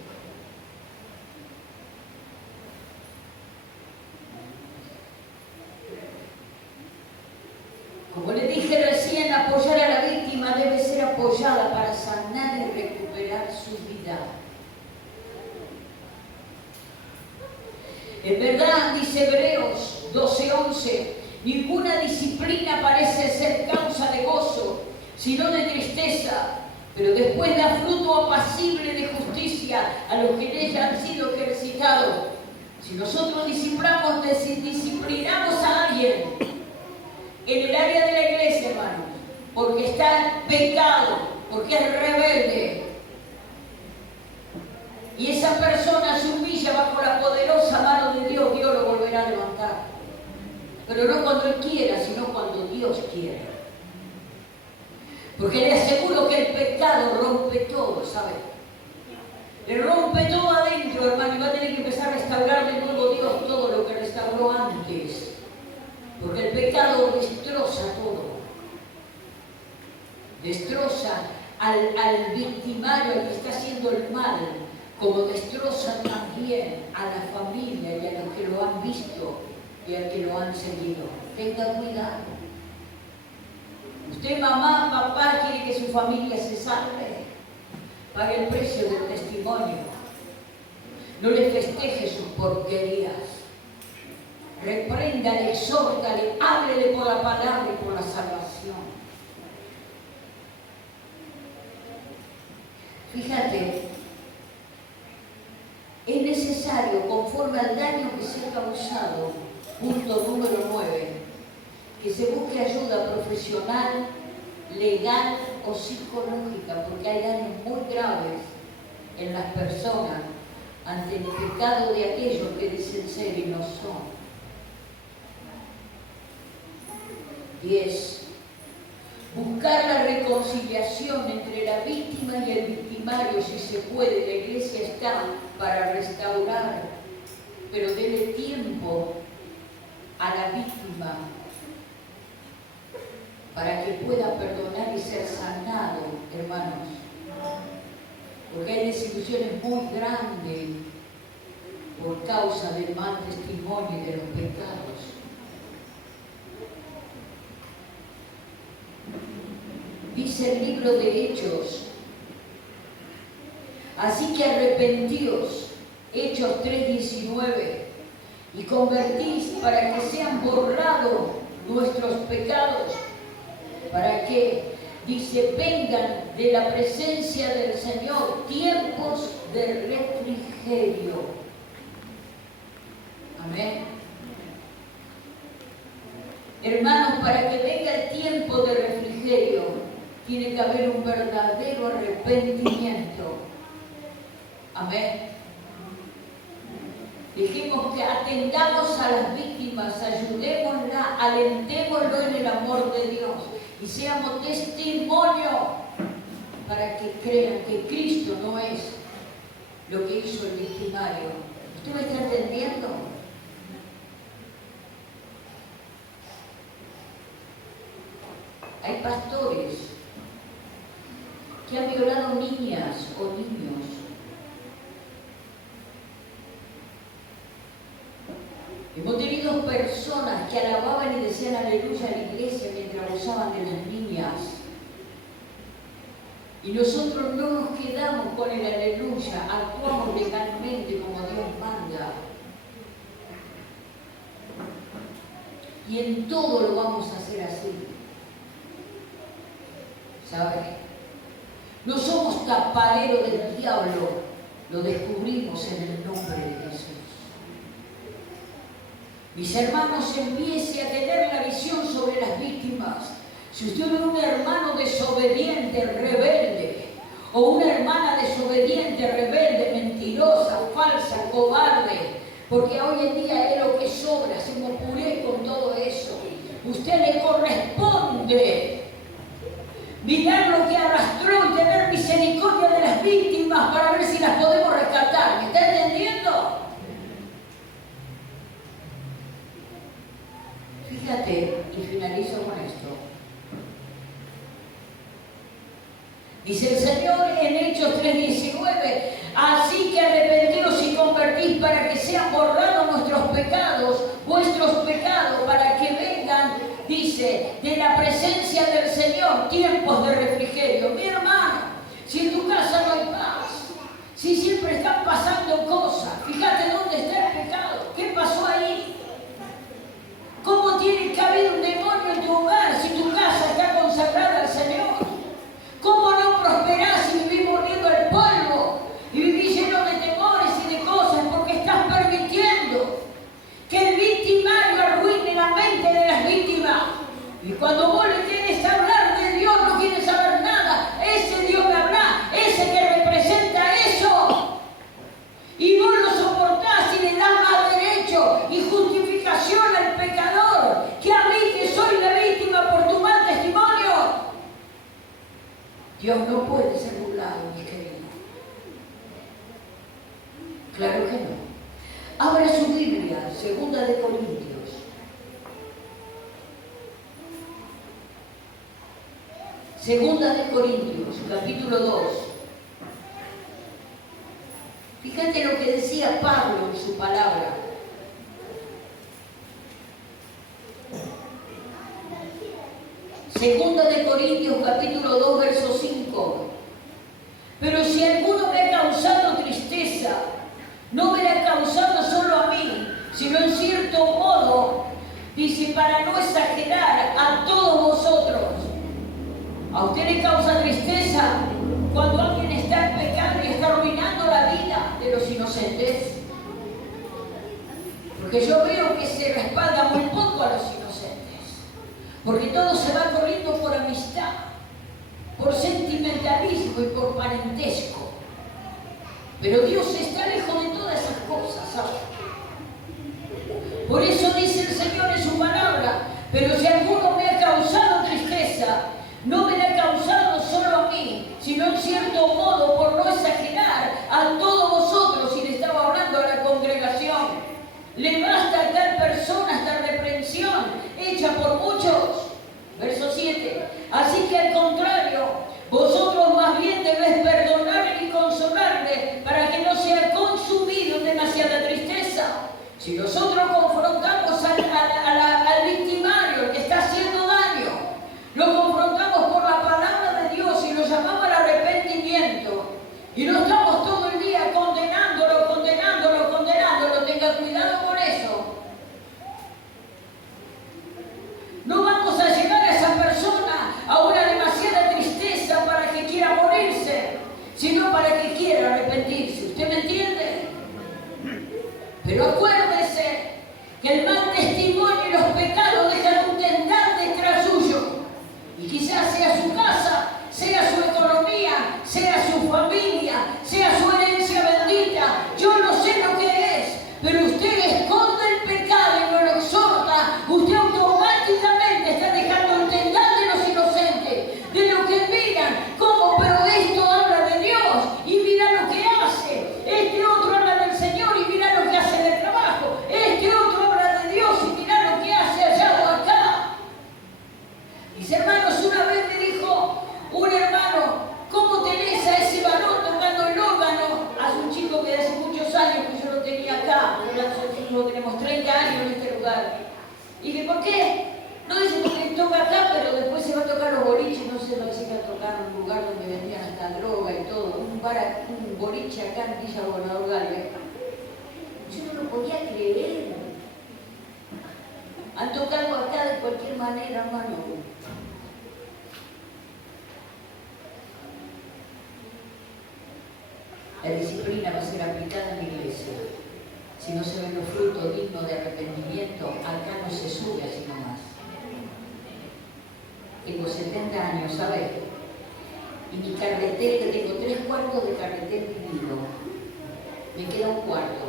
Como le dije recién, apoyar a la víctima debe ser apoyada para sanar y recuperar su vida. En verdad, dice Hebreos 12:11, ninguna disciplina parece ser causa de gozo, sino de tristeza, pero después da fruto apacible de justicia a los que en ella han sido ejercitados. Si nosotros disciplinamos a alguien en el área de la iglesia, hermanos, porque está en pecado, porque es rebelde, y esa persona se humilla bajo la poderosa mano de Dios, Dios lo volverá a levantar. Pero no cuando Él quiera, sino cuando Dios quiera. Porque le aseguro que el pecado rompe todo, ¿sabe? Le rompe todo adentro, hermano, y va a tener que empezar a restaurar de nuevo Dios todo lo que restauró antes. Porque el pecado destroza todo. Destroza al victimario, al que está haciendo el mal, como destroza también a la familia y a los que lo han visto y a los que lo han seguido. Tenga cuidado. Usted, mamá, papá, quiere que su familia se salve. Pague el precio del testimonio. No le festeje sus porquerías. Repréndale, exhórtale, háblele por la palabra y por la salvación. Fíjate, es necesario, conforme al daño que se ha causado, punto número 9, que se busque ayuda profesional, legal o psicológica, porque hay daños muy graves en las personas ante el pecado de aquellos que dicen ser y no son. 10. Buscar la reconciliación entre la víctima y el victimario, si se puede. La iglesia está para restaurar, pero dele tiempo a la víctima para que pueda perdonar y ser sanado, hermanos. Porque hay desilusiones muy grandes por causa del mal testimonio y de los pecados. Dice el libro de Hechos, así que arrepentíos, Hechos 3:19, y convertís para que sean borrados nuestros pecados, para que, dice, vengan de la presencia del Señor tiempos de refrigerio. Amén. Hermanos, para que venga el tiempo de refrigerio, tiene que haber un verdadero arrepentimiento. Amén. Dijimos que atendamos a las víctimas, ayudémosla, alentémoslo en el amor de Dios y seamos testimonio para que crean que Cristo no es lo que hizo el victimario. ¿Usted me está entendiendo? Hay pastores que han violado niñas o niños. Hemos tenido personas que alababan y decían aleluya a la iglesia mientras abusaban de las niñas. Y nosotros no nos quedamos con el aleluya, actuamos legalmente como Dios manda. Y en todo lo vamos a hacer así. ¿Sabe? No somos tapaderos del diablo, lo descubrimos en el nombre de Jesús. Mis hermanos, empiece a tener la visión sobre las víctimas. Si usted ve un hermano desobediente, rebelde, o una hermana desobediente, rebelde, mentirosa, falsa, cobarde, porque hoy en día es lo que sobra, se me puré con todo eso. Usted le corresponde mirar lo que arrastró y tener misericordia de las víctimas para ver si las podemos rescatar. ¿Me está entendiendo? Fíjate, y finalizo con esto. Dice el Señor en Hechos 3:19, así que arrepentíos y convertís para que sean borrados nuestros pecados, vuestros pecados, para que vengan, dice, de la presencia del Señor, tiempos de refrigerio. Mi hermano, si en tu casa no hay paz, si siempre están pasando cosas, fíjate dónde está el pecado, qué pasó ahí. ¿Cómo tiene que haber un demonio en tu hogar si tu casa está consagrada al Señor? ¿Cómo no prosperás si vivís muriendo el polvo y vivís lleno de temores y de cosas porque estás permitiendo que el victimario arruine la mente de las víctimas? Y cuando vos le quieres hablar de Dios, no quieres saber nada. Ese Dios me habla, ese que representa eso. Y vos lo soportás y le das más derecho y justificación al pecador que a mí, que soy la víctima por tu mal testimonio. Dios no puede ser burlado, mi querido. Claro que no. Abra su Biblia, 2 de Corintios. Segunda de Corintios, capítulo 2. Fíjate lo que decía Pablo en su palabra. Segunda de Corintios, capítulo 2, verso 5. Pero si alguno me ha causado tristeza, no me la ha causado solo a mí, sino en cierto modo, dice, para no exagerar, a todos vosotros. ¿A usted le causa tristeza cuando alguien está en pecado y está arruinando la vida de los inocentes? Porque yo veo que se respalda muy poco a los inocentes, porque todo se va corriendo por amistad, por sentimentalismo y por parentesco. Pero Dios está lejos de todas esas cosas, ¿sabes? Por eso dice el Señor en su palabra, pero si alguno me ha causado tristeza, no me la ha causado solo a mí, sino en cierto modo, por no exagerar, a todos vosotros, y le estaba hablando a la congregación. Le basta a tal persona esta reprensión hecha por muchos. Verso 7. Así que al contrario, vosotros más bien debéis perdonarle y consolarle para que no sea consumido en demasiada tristeza. Si nosotros confrontamos al victimario que está haciendo daño, lo confrontamos por la palabra de Dios y lo llamamos al arrepentimiento, y no estamos todo el día condenándolo, tenga cuidado con eso. No vamos a llevar a esa persona a una demasiada un boliche acá en Villa Gobernador Galvez. Yo no lo podía creer. Han tocado acá de cualquier manera, hermano. La disciplina va a ser aplicada en la iglesia. Si no se ven los frutos dignos de arrepentimiento, acá no se sube así nomás. Tengo 70 años, ¿sabes? Y mi carretel, tengo 3 cuartos de carretel dividido. Me queda un cuarto.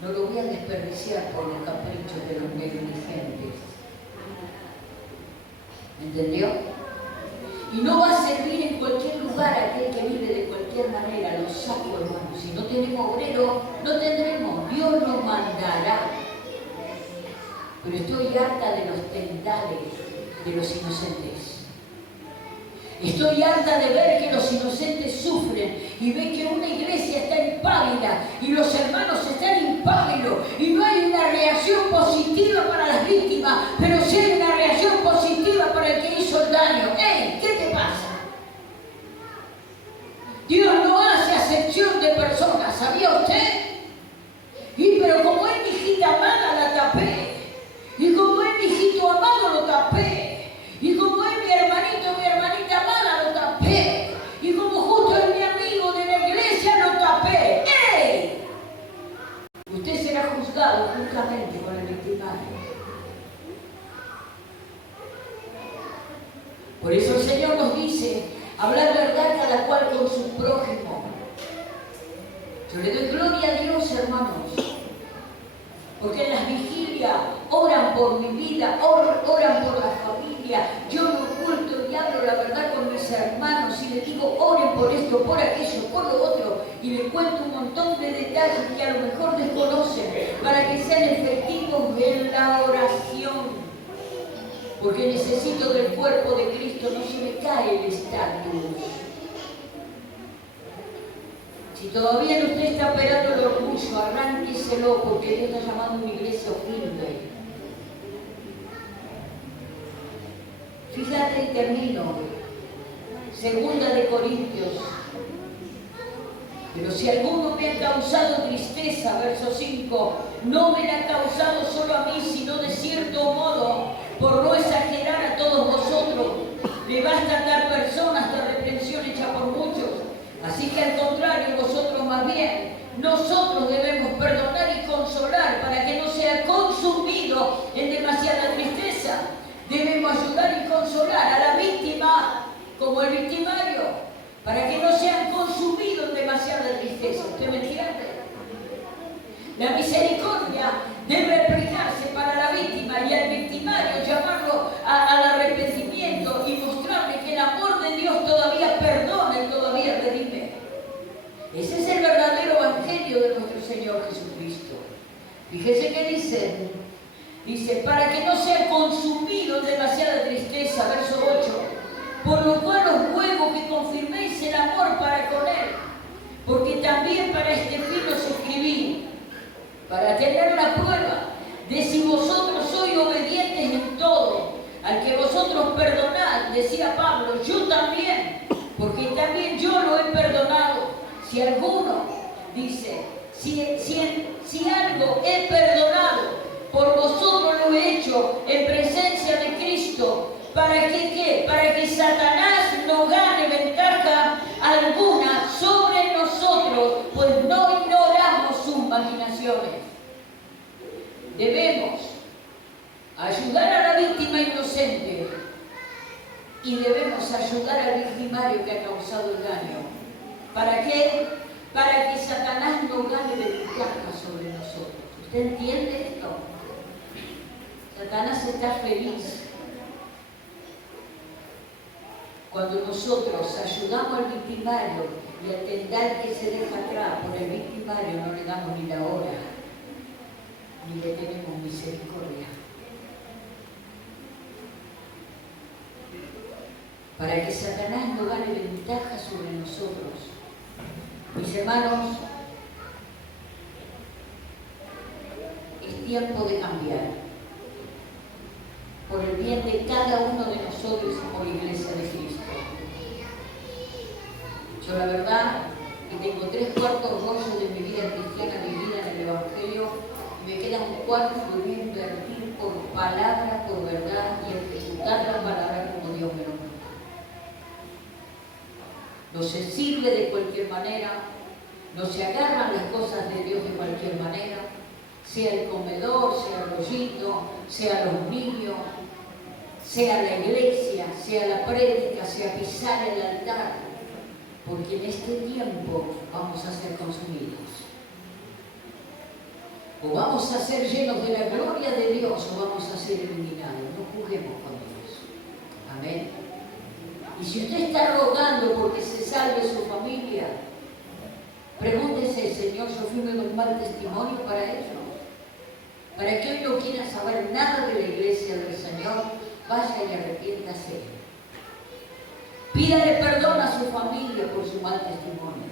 No lo voy a desperdiciar por los caprichos de los negligentes. ¿Me entendió? Y no va a servir en cualquier lugar aquel que vive de cualquier manera. Lo saco, hermano. Si no tenemos obrero, no tendremos. Dios nos mandará. Pero estoy harta de los tendales de los inocentes. Estoy harta de ver que los inocentes sufren y ver que una iglesia está impávida y los hermanos están impávidos y no hay una reacción positiva para las víctimas, pero sí hay una reacción positiva para el que hizo el daño. ¡Ey! ¿Qué te pasa? Dios no hace acepción de personas, ¿sabía usted? Y pero como es mi hijita amada la tapé, y como es mi hijito amado lo tapé, y como es mi hermanito, mi hermanita amada, lo tapé. Y como justo es mi amigo de la iglesia, lo tapé. ¡Ey! Usted será juzgado justamente con el victimario. Por eso el Señor nos dice, hablar verdad cada cual con su prójimo. Yo le doy gloria a Dios, hermanos. Porque en las vigilias oran por mi vida, oran por la familia. Yo me oculto y hablo la verdad con mis hermanos y les digo, oren por esto, por aquello, por lo otro. Y les cuento un montón de detalles que a lo mejor desconocen para que sean efectivos en la oración. Porque necesito del cuerpo de Cristo, no se me cae el estatus. Si todavía usted está operando el orgullo, arránqueselo porque Dios está llamando a una iglesia humilde. Fíjate y termino. 2 de Corintios. Pero si alguno me ha causado tristeza, verso 5, no me la ha causado solo a mí, sino de cierto modo, por no exagerar a todos vosotros. Le bastan dar personas de reprensión hecha por muchos. Así que al contrario, vosotros más bien, nosotros debemos perdonar y consolar para que no sea consumido en demasiada tristeza. Debemos ayudar y consolar a la víctima como el victimario, para que no sean consumidos en demasiada tristeza. ¿Usted me entiende? La misericordia debe aplicarse para la víctima y al victimario llamarlo al arrepentimiento y mostrarle que el amor de Dios todavía perdona y todavía redime. Ese es el verdadero evangelio de nuestro Señor Jesucristo. Fíjese que dice, para que no sea consumido en demasiada tristeza, verso 8, por lo cual os ruego que confirméis el amor para con Él, porque también para este fin os escribí, para tener la prueba de si vosotros sois obedientes en todo, al que vosotros perdonad, decía Pablo, yo también, porque también yo lo he perdonado. Si alguno, dice, si algo he perdonado, por vosotros lo he hecho en presencia de Cristo. ¿Para que qué? Para que Satanás no gane ventaja alguna sobre nosotros, pues no ignoramos sus maquinaciones. Debemos ayudar a la víctima inocente y debemos ayudar al victimario que ha causado el daño. ¿Para qué? Para que Satanás no gane ventaja sobre nosotros. ¿Usted entiende esto? Satanás está feliz cuando nosotros ayudamos al victimario y al tendal que se deja atrás por el victimario no le damos ni la hora, ni le tenemos misericordia. Para que Satanás no gane ventaja sobre nosotros. Mis hermanos, es tiempo de cambiar por el bien de cada uno de nosotros como iglesia de Cristo. Yo la verdad y tengo 3/4 rollos de mi vida cristiana vivida en el Evangelio, y me queda un cuarto que voy a invertir por palabra, por verdad, y ejecutar la palabra como Dios me lo manda. No se sirve de cualquier manera, no se agarran las cosas de Dios de cualquier manera, sea el comedor, sea el rollito, sea los niños, sea la iglesia, sea la prédica, sea pisar el altar, porque en este tiempo vamos a ser consumidos. O vamos a ser llenos de la gloria de Dios o vamos a ser eliminados. No juguemos con Dios. Amén. Y si usted está rogando porque se salve su familia, pregúntese, Señor, yo fui un mal testimonio para ellos. Para que hoy no quiera saber nada de la iglesia del Señor, vaya y arrepiéntase. Pídale perdón a su familia por su mal testimonio.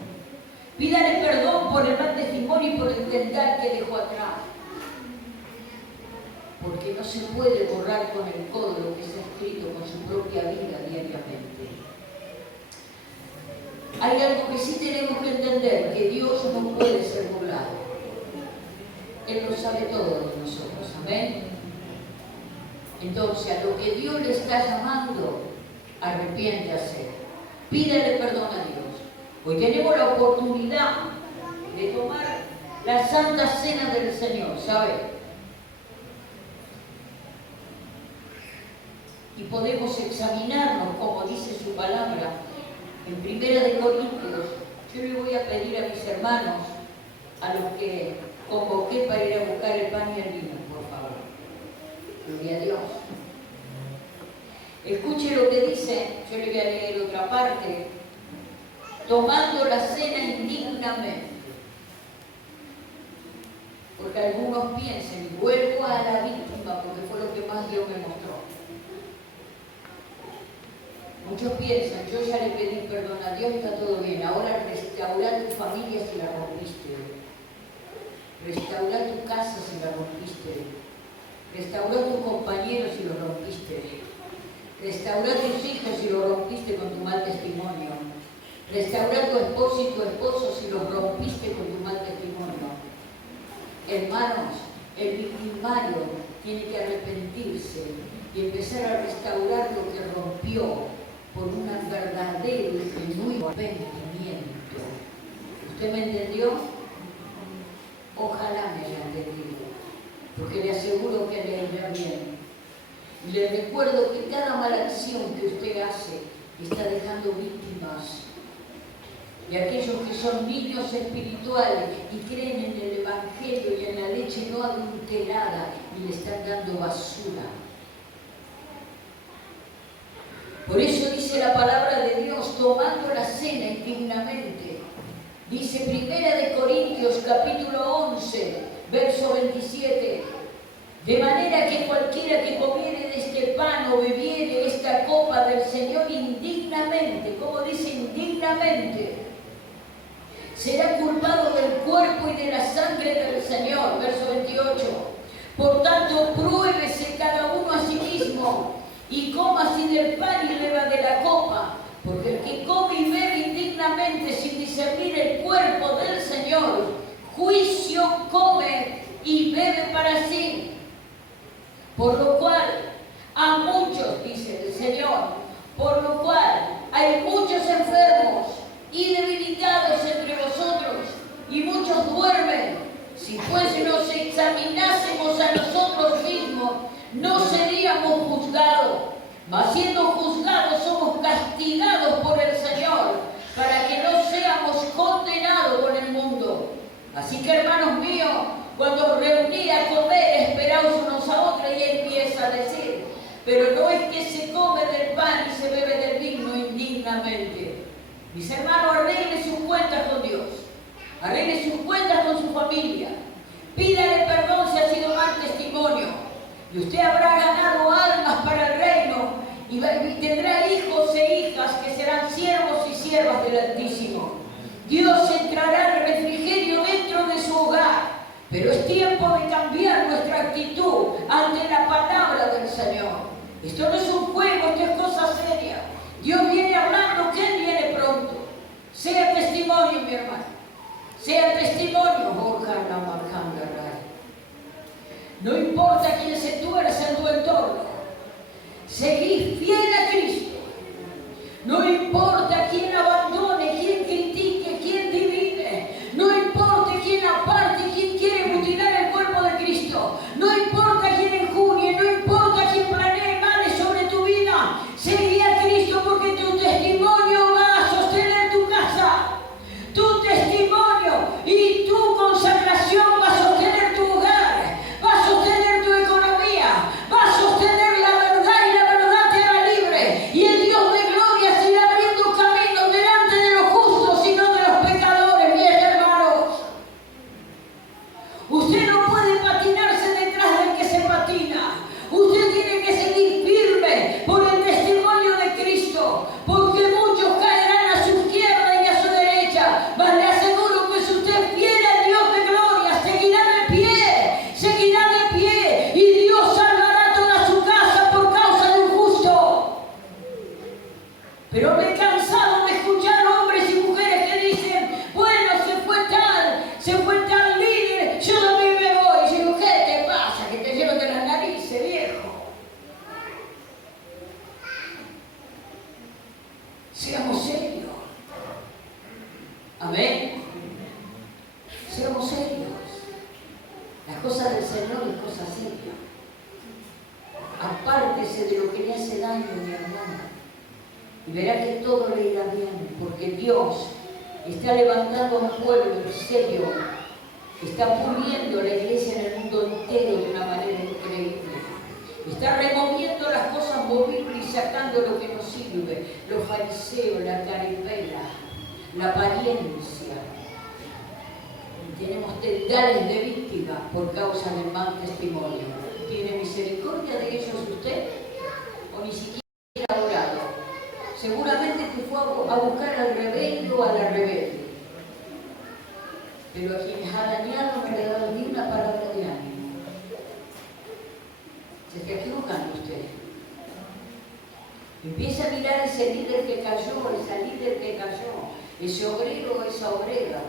Pídale perdón por el mal testimonio y por el tendal que dejó atrás. Porque no se puede borrar con el codo lo que se ha escrito con su propia vida diariamente. Hay algo que sí tenemos que entender, que Dios no puede ser burlado. Él lo sabe todo de nosotros, amén. Entonces, a lo que Dios le está llamando, arrepiéntase, pídale perdón a Dios. Hoy tenemos la oportunidad de tomar la Santa Cena del Señor, ¿sabe? Y podemos examinarnos, como dice su palabra, en 1 Corintios. Yo le voy a pedir a mis hermanos, a los que convoqué para ir a buscar el pan y el vino, por favor. Gloria a Dios. Escuche lo que dice, yo le voy a leer otra parte. Tomando la cena indignamente. Porque algunos piensen, vuelvo a la víctima, porque fue lo que más Dios me mostró. Muchos piensan, yo ya le pedí perdón a Dios, está todo bien, ahora restaurar tu familia si la rompiste. Restaurar tu casa si la rompiste. Restaurar tus compañeros si los rompiste. Restaurar tus hijos si los rompiste con tu mal testimonio. Restaurar tu esposo y tu esposo si los rompiste con tu mal testimonio. Hermanos, el victimario tiene que arrepentirse y empezar a restaurar lo que rompió por un verdadero y genuino arrepentimiento. ¿Usted me entendió? Ojalá me haya entendido, porque le aseguro que le irá bien. Y le recuerdo que cada mala acción que usted hace está dejando víctimas. Y aquellos que son niños espirituales y creen en el Evangelio y en la leche no adulterada y le están dando basura. Por eso dice la palabra de Dios, tomando la cena indignamente. Dice 1 Corintios capítulo 11, verso 27. De manera que cualquiera que comiere de este pan o bebiere esta copa del Señor indignamente, como dice indignamente, será culpado del cuerpo y de la sangre del Señor. Verso 28. Por tanto, pruébese cada uno a sí mismo y coma así del pan y beba de la copa, porque el que come y bebe indignamente sin discernir el cuerpo del Señor, juicio come y bebe para sí. Por lo cual, a muchos, dice el Señor, por lo cual hay muchos enfermos y debilitados entre vosotros, y muchos duermen. Si pues nos examinásemos a nosotros mismos, no seríamos juzgados, mas siendo juzgados somos castigados por el Señor, para que no seamos condenados con el mundo. Así que, hermanos míos, cuando reuní a comer, esperaos unos a otros, y empieza a decir, pero no es que se come del pan y se bebe del vino indignamente. Mis hermanos, arregle sus cuentas con Dios, arregle sus cuentas con su familia, pídale perdón si ha sido mal testimonio, y usted habrá ganado almas para el reino, y tendrá hijos e hijas que serán siervos y siervas del Altísimo. Dios entrará en refrigerio dentro de su hogar, pero es tiempo de cambiar nuestra actitud ante la palabra del Señor. Esto no es un juego, esto es cosa seria. Dios viene hablando que Él viene pronto. Sea testimonio, mi hermano. Sean testimonios, ojalá marcando a Ray. No importa quién se tuerza en tu entorno, seguí fiel a Cristo. No importa quién abandone, quién critique, quién divide. No importa quién aparte, quién quiere mutilar el cuerpo de Cristo. No importa quién injurie, no importa quién planee males sobre tu vida. Seguí a Cristo porque tu testimonio va a sostener tu casa. Tu testimonio y tu consagración va a sostener tu hogar. Va a sostener tu economía. Va a sostener la verdad y la verdad te hará libre. Y el Dios de gloria se irá abriendo caminos delante de los justos y no de los pecadores, mis hermanos. Usted no puede patinarse detrás del que se patina. Usted tiene que seguir firme por el testimonio de Cristo, porque muchos caerán a su izquierda y a su derecha, mas le aseguro que si usted es fiel al Dios de gloria, seguirá de pie, y Dios salvará toda su casa por causa de un justo. Pero me he cansado de escuchar hombres y mujeres que dicen, bueno, se fue tal líder, yo también me voy. Y digo, ¿qué te pasa? Que te llevan de las narices, viejo. Seamos serios. Amén. Seamos serios. Las cosas del Señor es cosa seria. Apártese de lo que le hace daño, mi hermana, y verá que todo le irá bien, porque Dios está levantando a un pueblo serio, está puliendo la iglesia en el mundo entero de una manera increíble. Está removiendo las cosas movibles y sacando lo que no sirve, los fariseos, la caripela, la apariencia. Tenemos tendales de víctimas por causa del mal testimonio. ¿Tiene misericordia de ellos usted? ¿O ni siquiera ha orado? Seguramente que fue a buscar al rebelde o a la rebelde. Pero a quienes ha dañado no le ha dado ni una palabra de ánimo. Se está equivocando usted. Empieza a mirar ese líder que cayó, esa líder que cayó, ese obrero o esa obrera,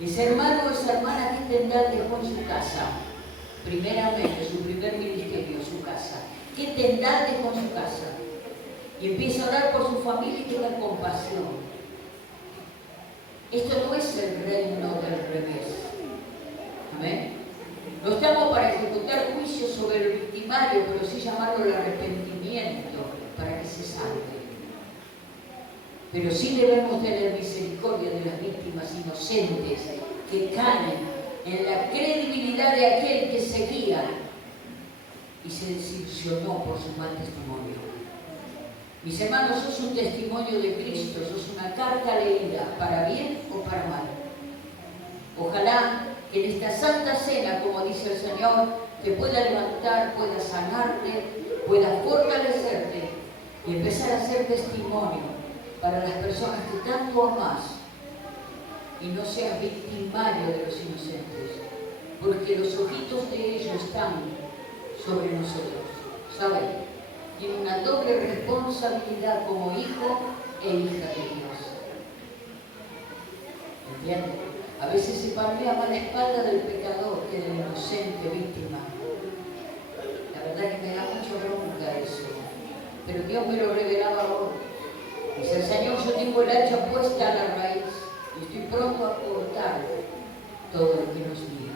ese hermano o esa hermana que tendal dejó en su casa. Primeramente, su primer ministerio, su casa. ¿Qué tendal dejó en su casa? Y empieza a orar por su familia y tenga compasión. Esto no es el reino del revés. Amén. No estamos para ejecutar juicios sobre el victimario, pero sí llamarlo al arrepentimiento para que se salve. Pero sí debemos tener misericordia de las víctimas inocentes que caen en la credibilidad de aquel que seguía y se desilusionó por su mal testimonio. Mis hermanos, sos un testimonio de Cristo, sos una carta leída, para bien o para mal. Ojalá que en esta santa cena, como dice el Señor, te pueda levantar, pueda sanarte, pueda fortalecerte y empezar a ser testimonio para las personas que tanto amás y no seas victimario de los inocentes, porque los ojitos de ellos están sobre nosotros, ¿saben? Tiene una doble responsabilidad como hijo e hija de Dios. ¿Entienden? A veces se palmea más la espalda del pecador que del inocente víctima. La verdad que me da mucho bronca eso. Pero Dios me lo revelaba hoy. Dice el Señor, yo tengo el hacha puesta a la raíz y estoy pronto a cortar todo lo que no es mío.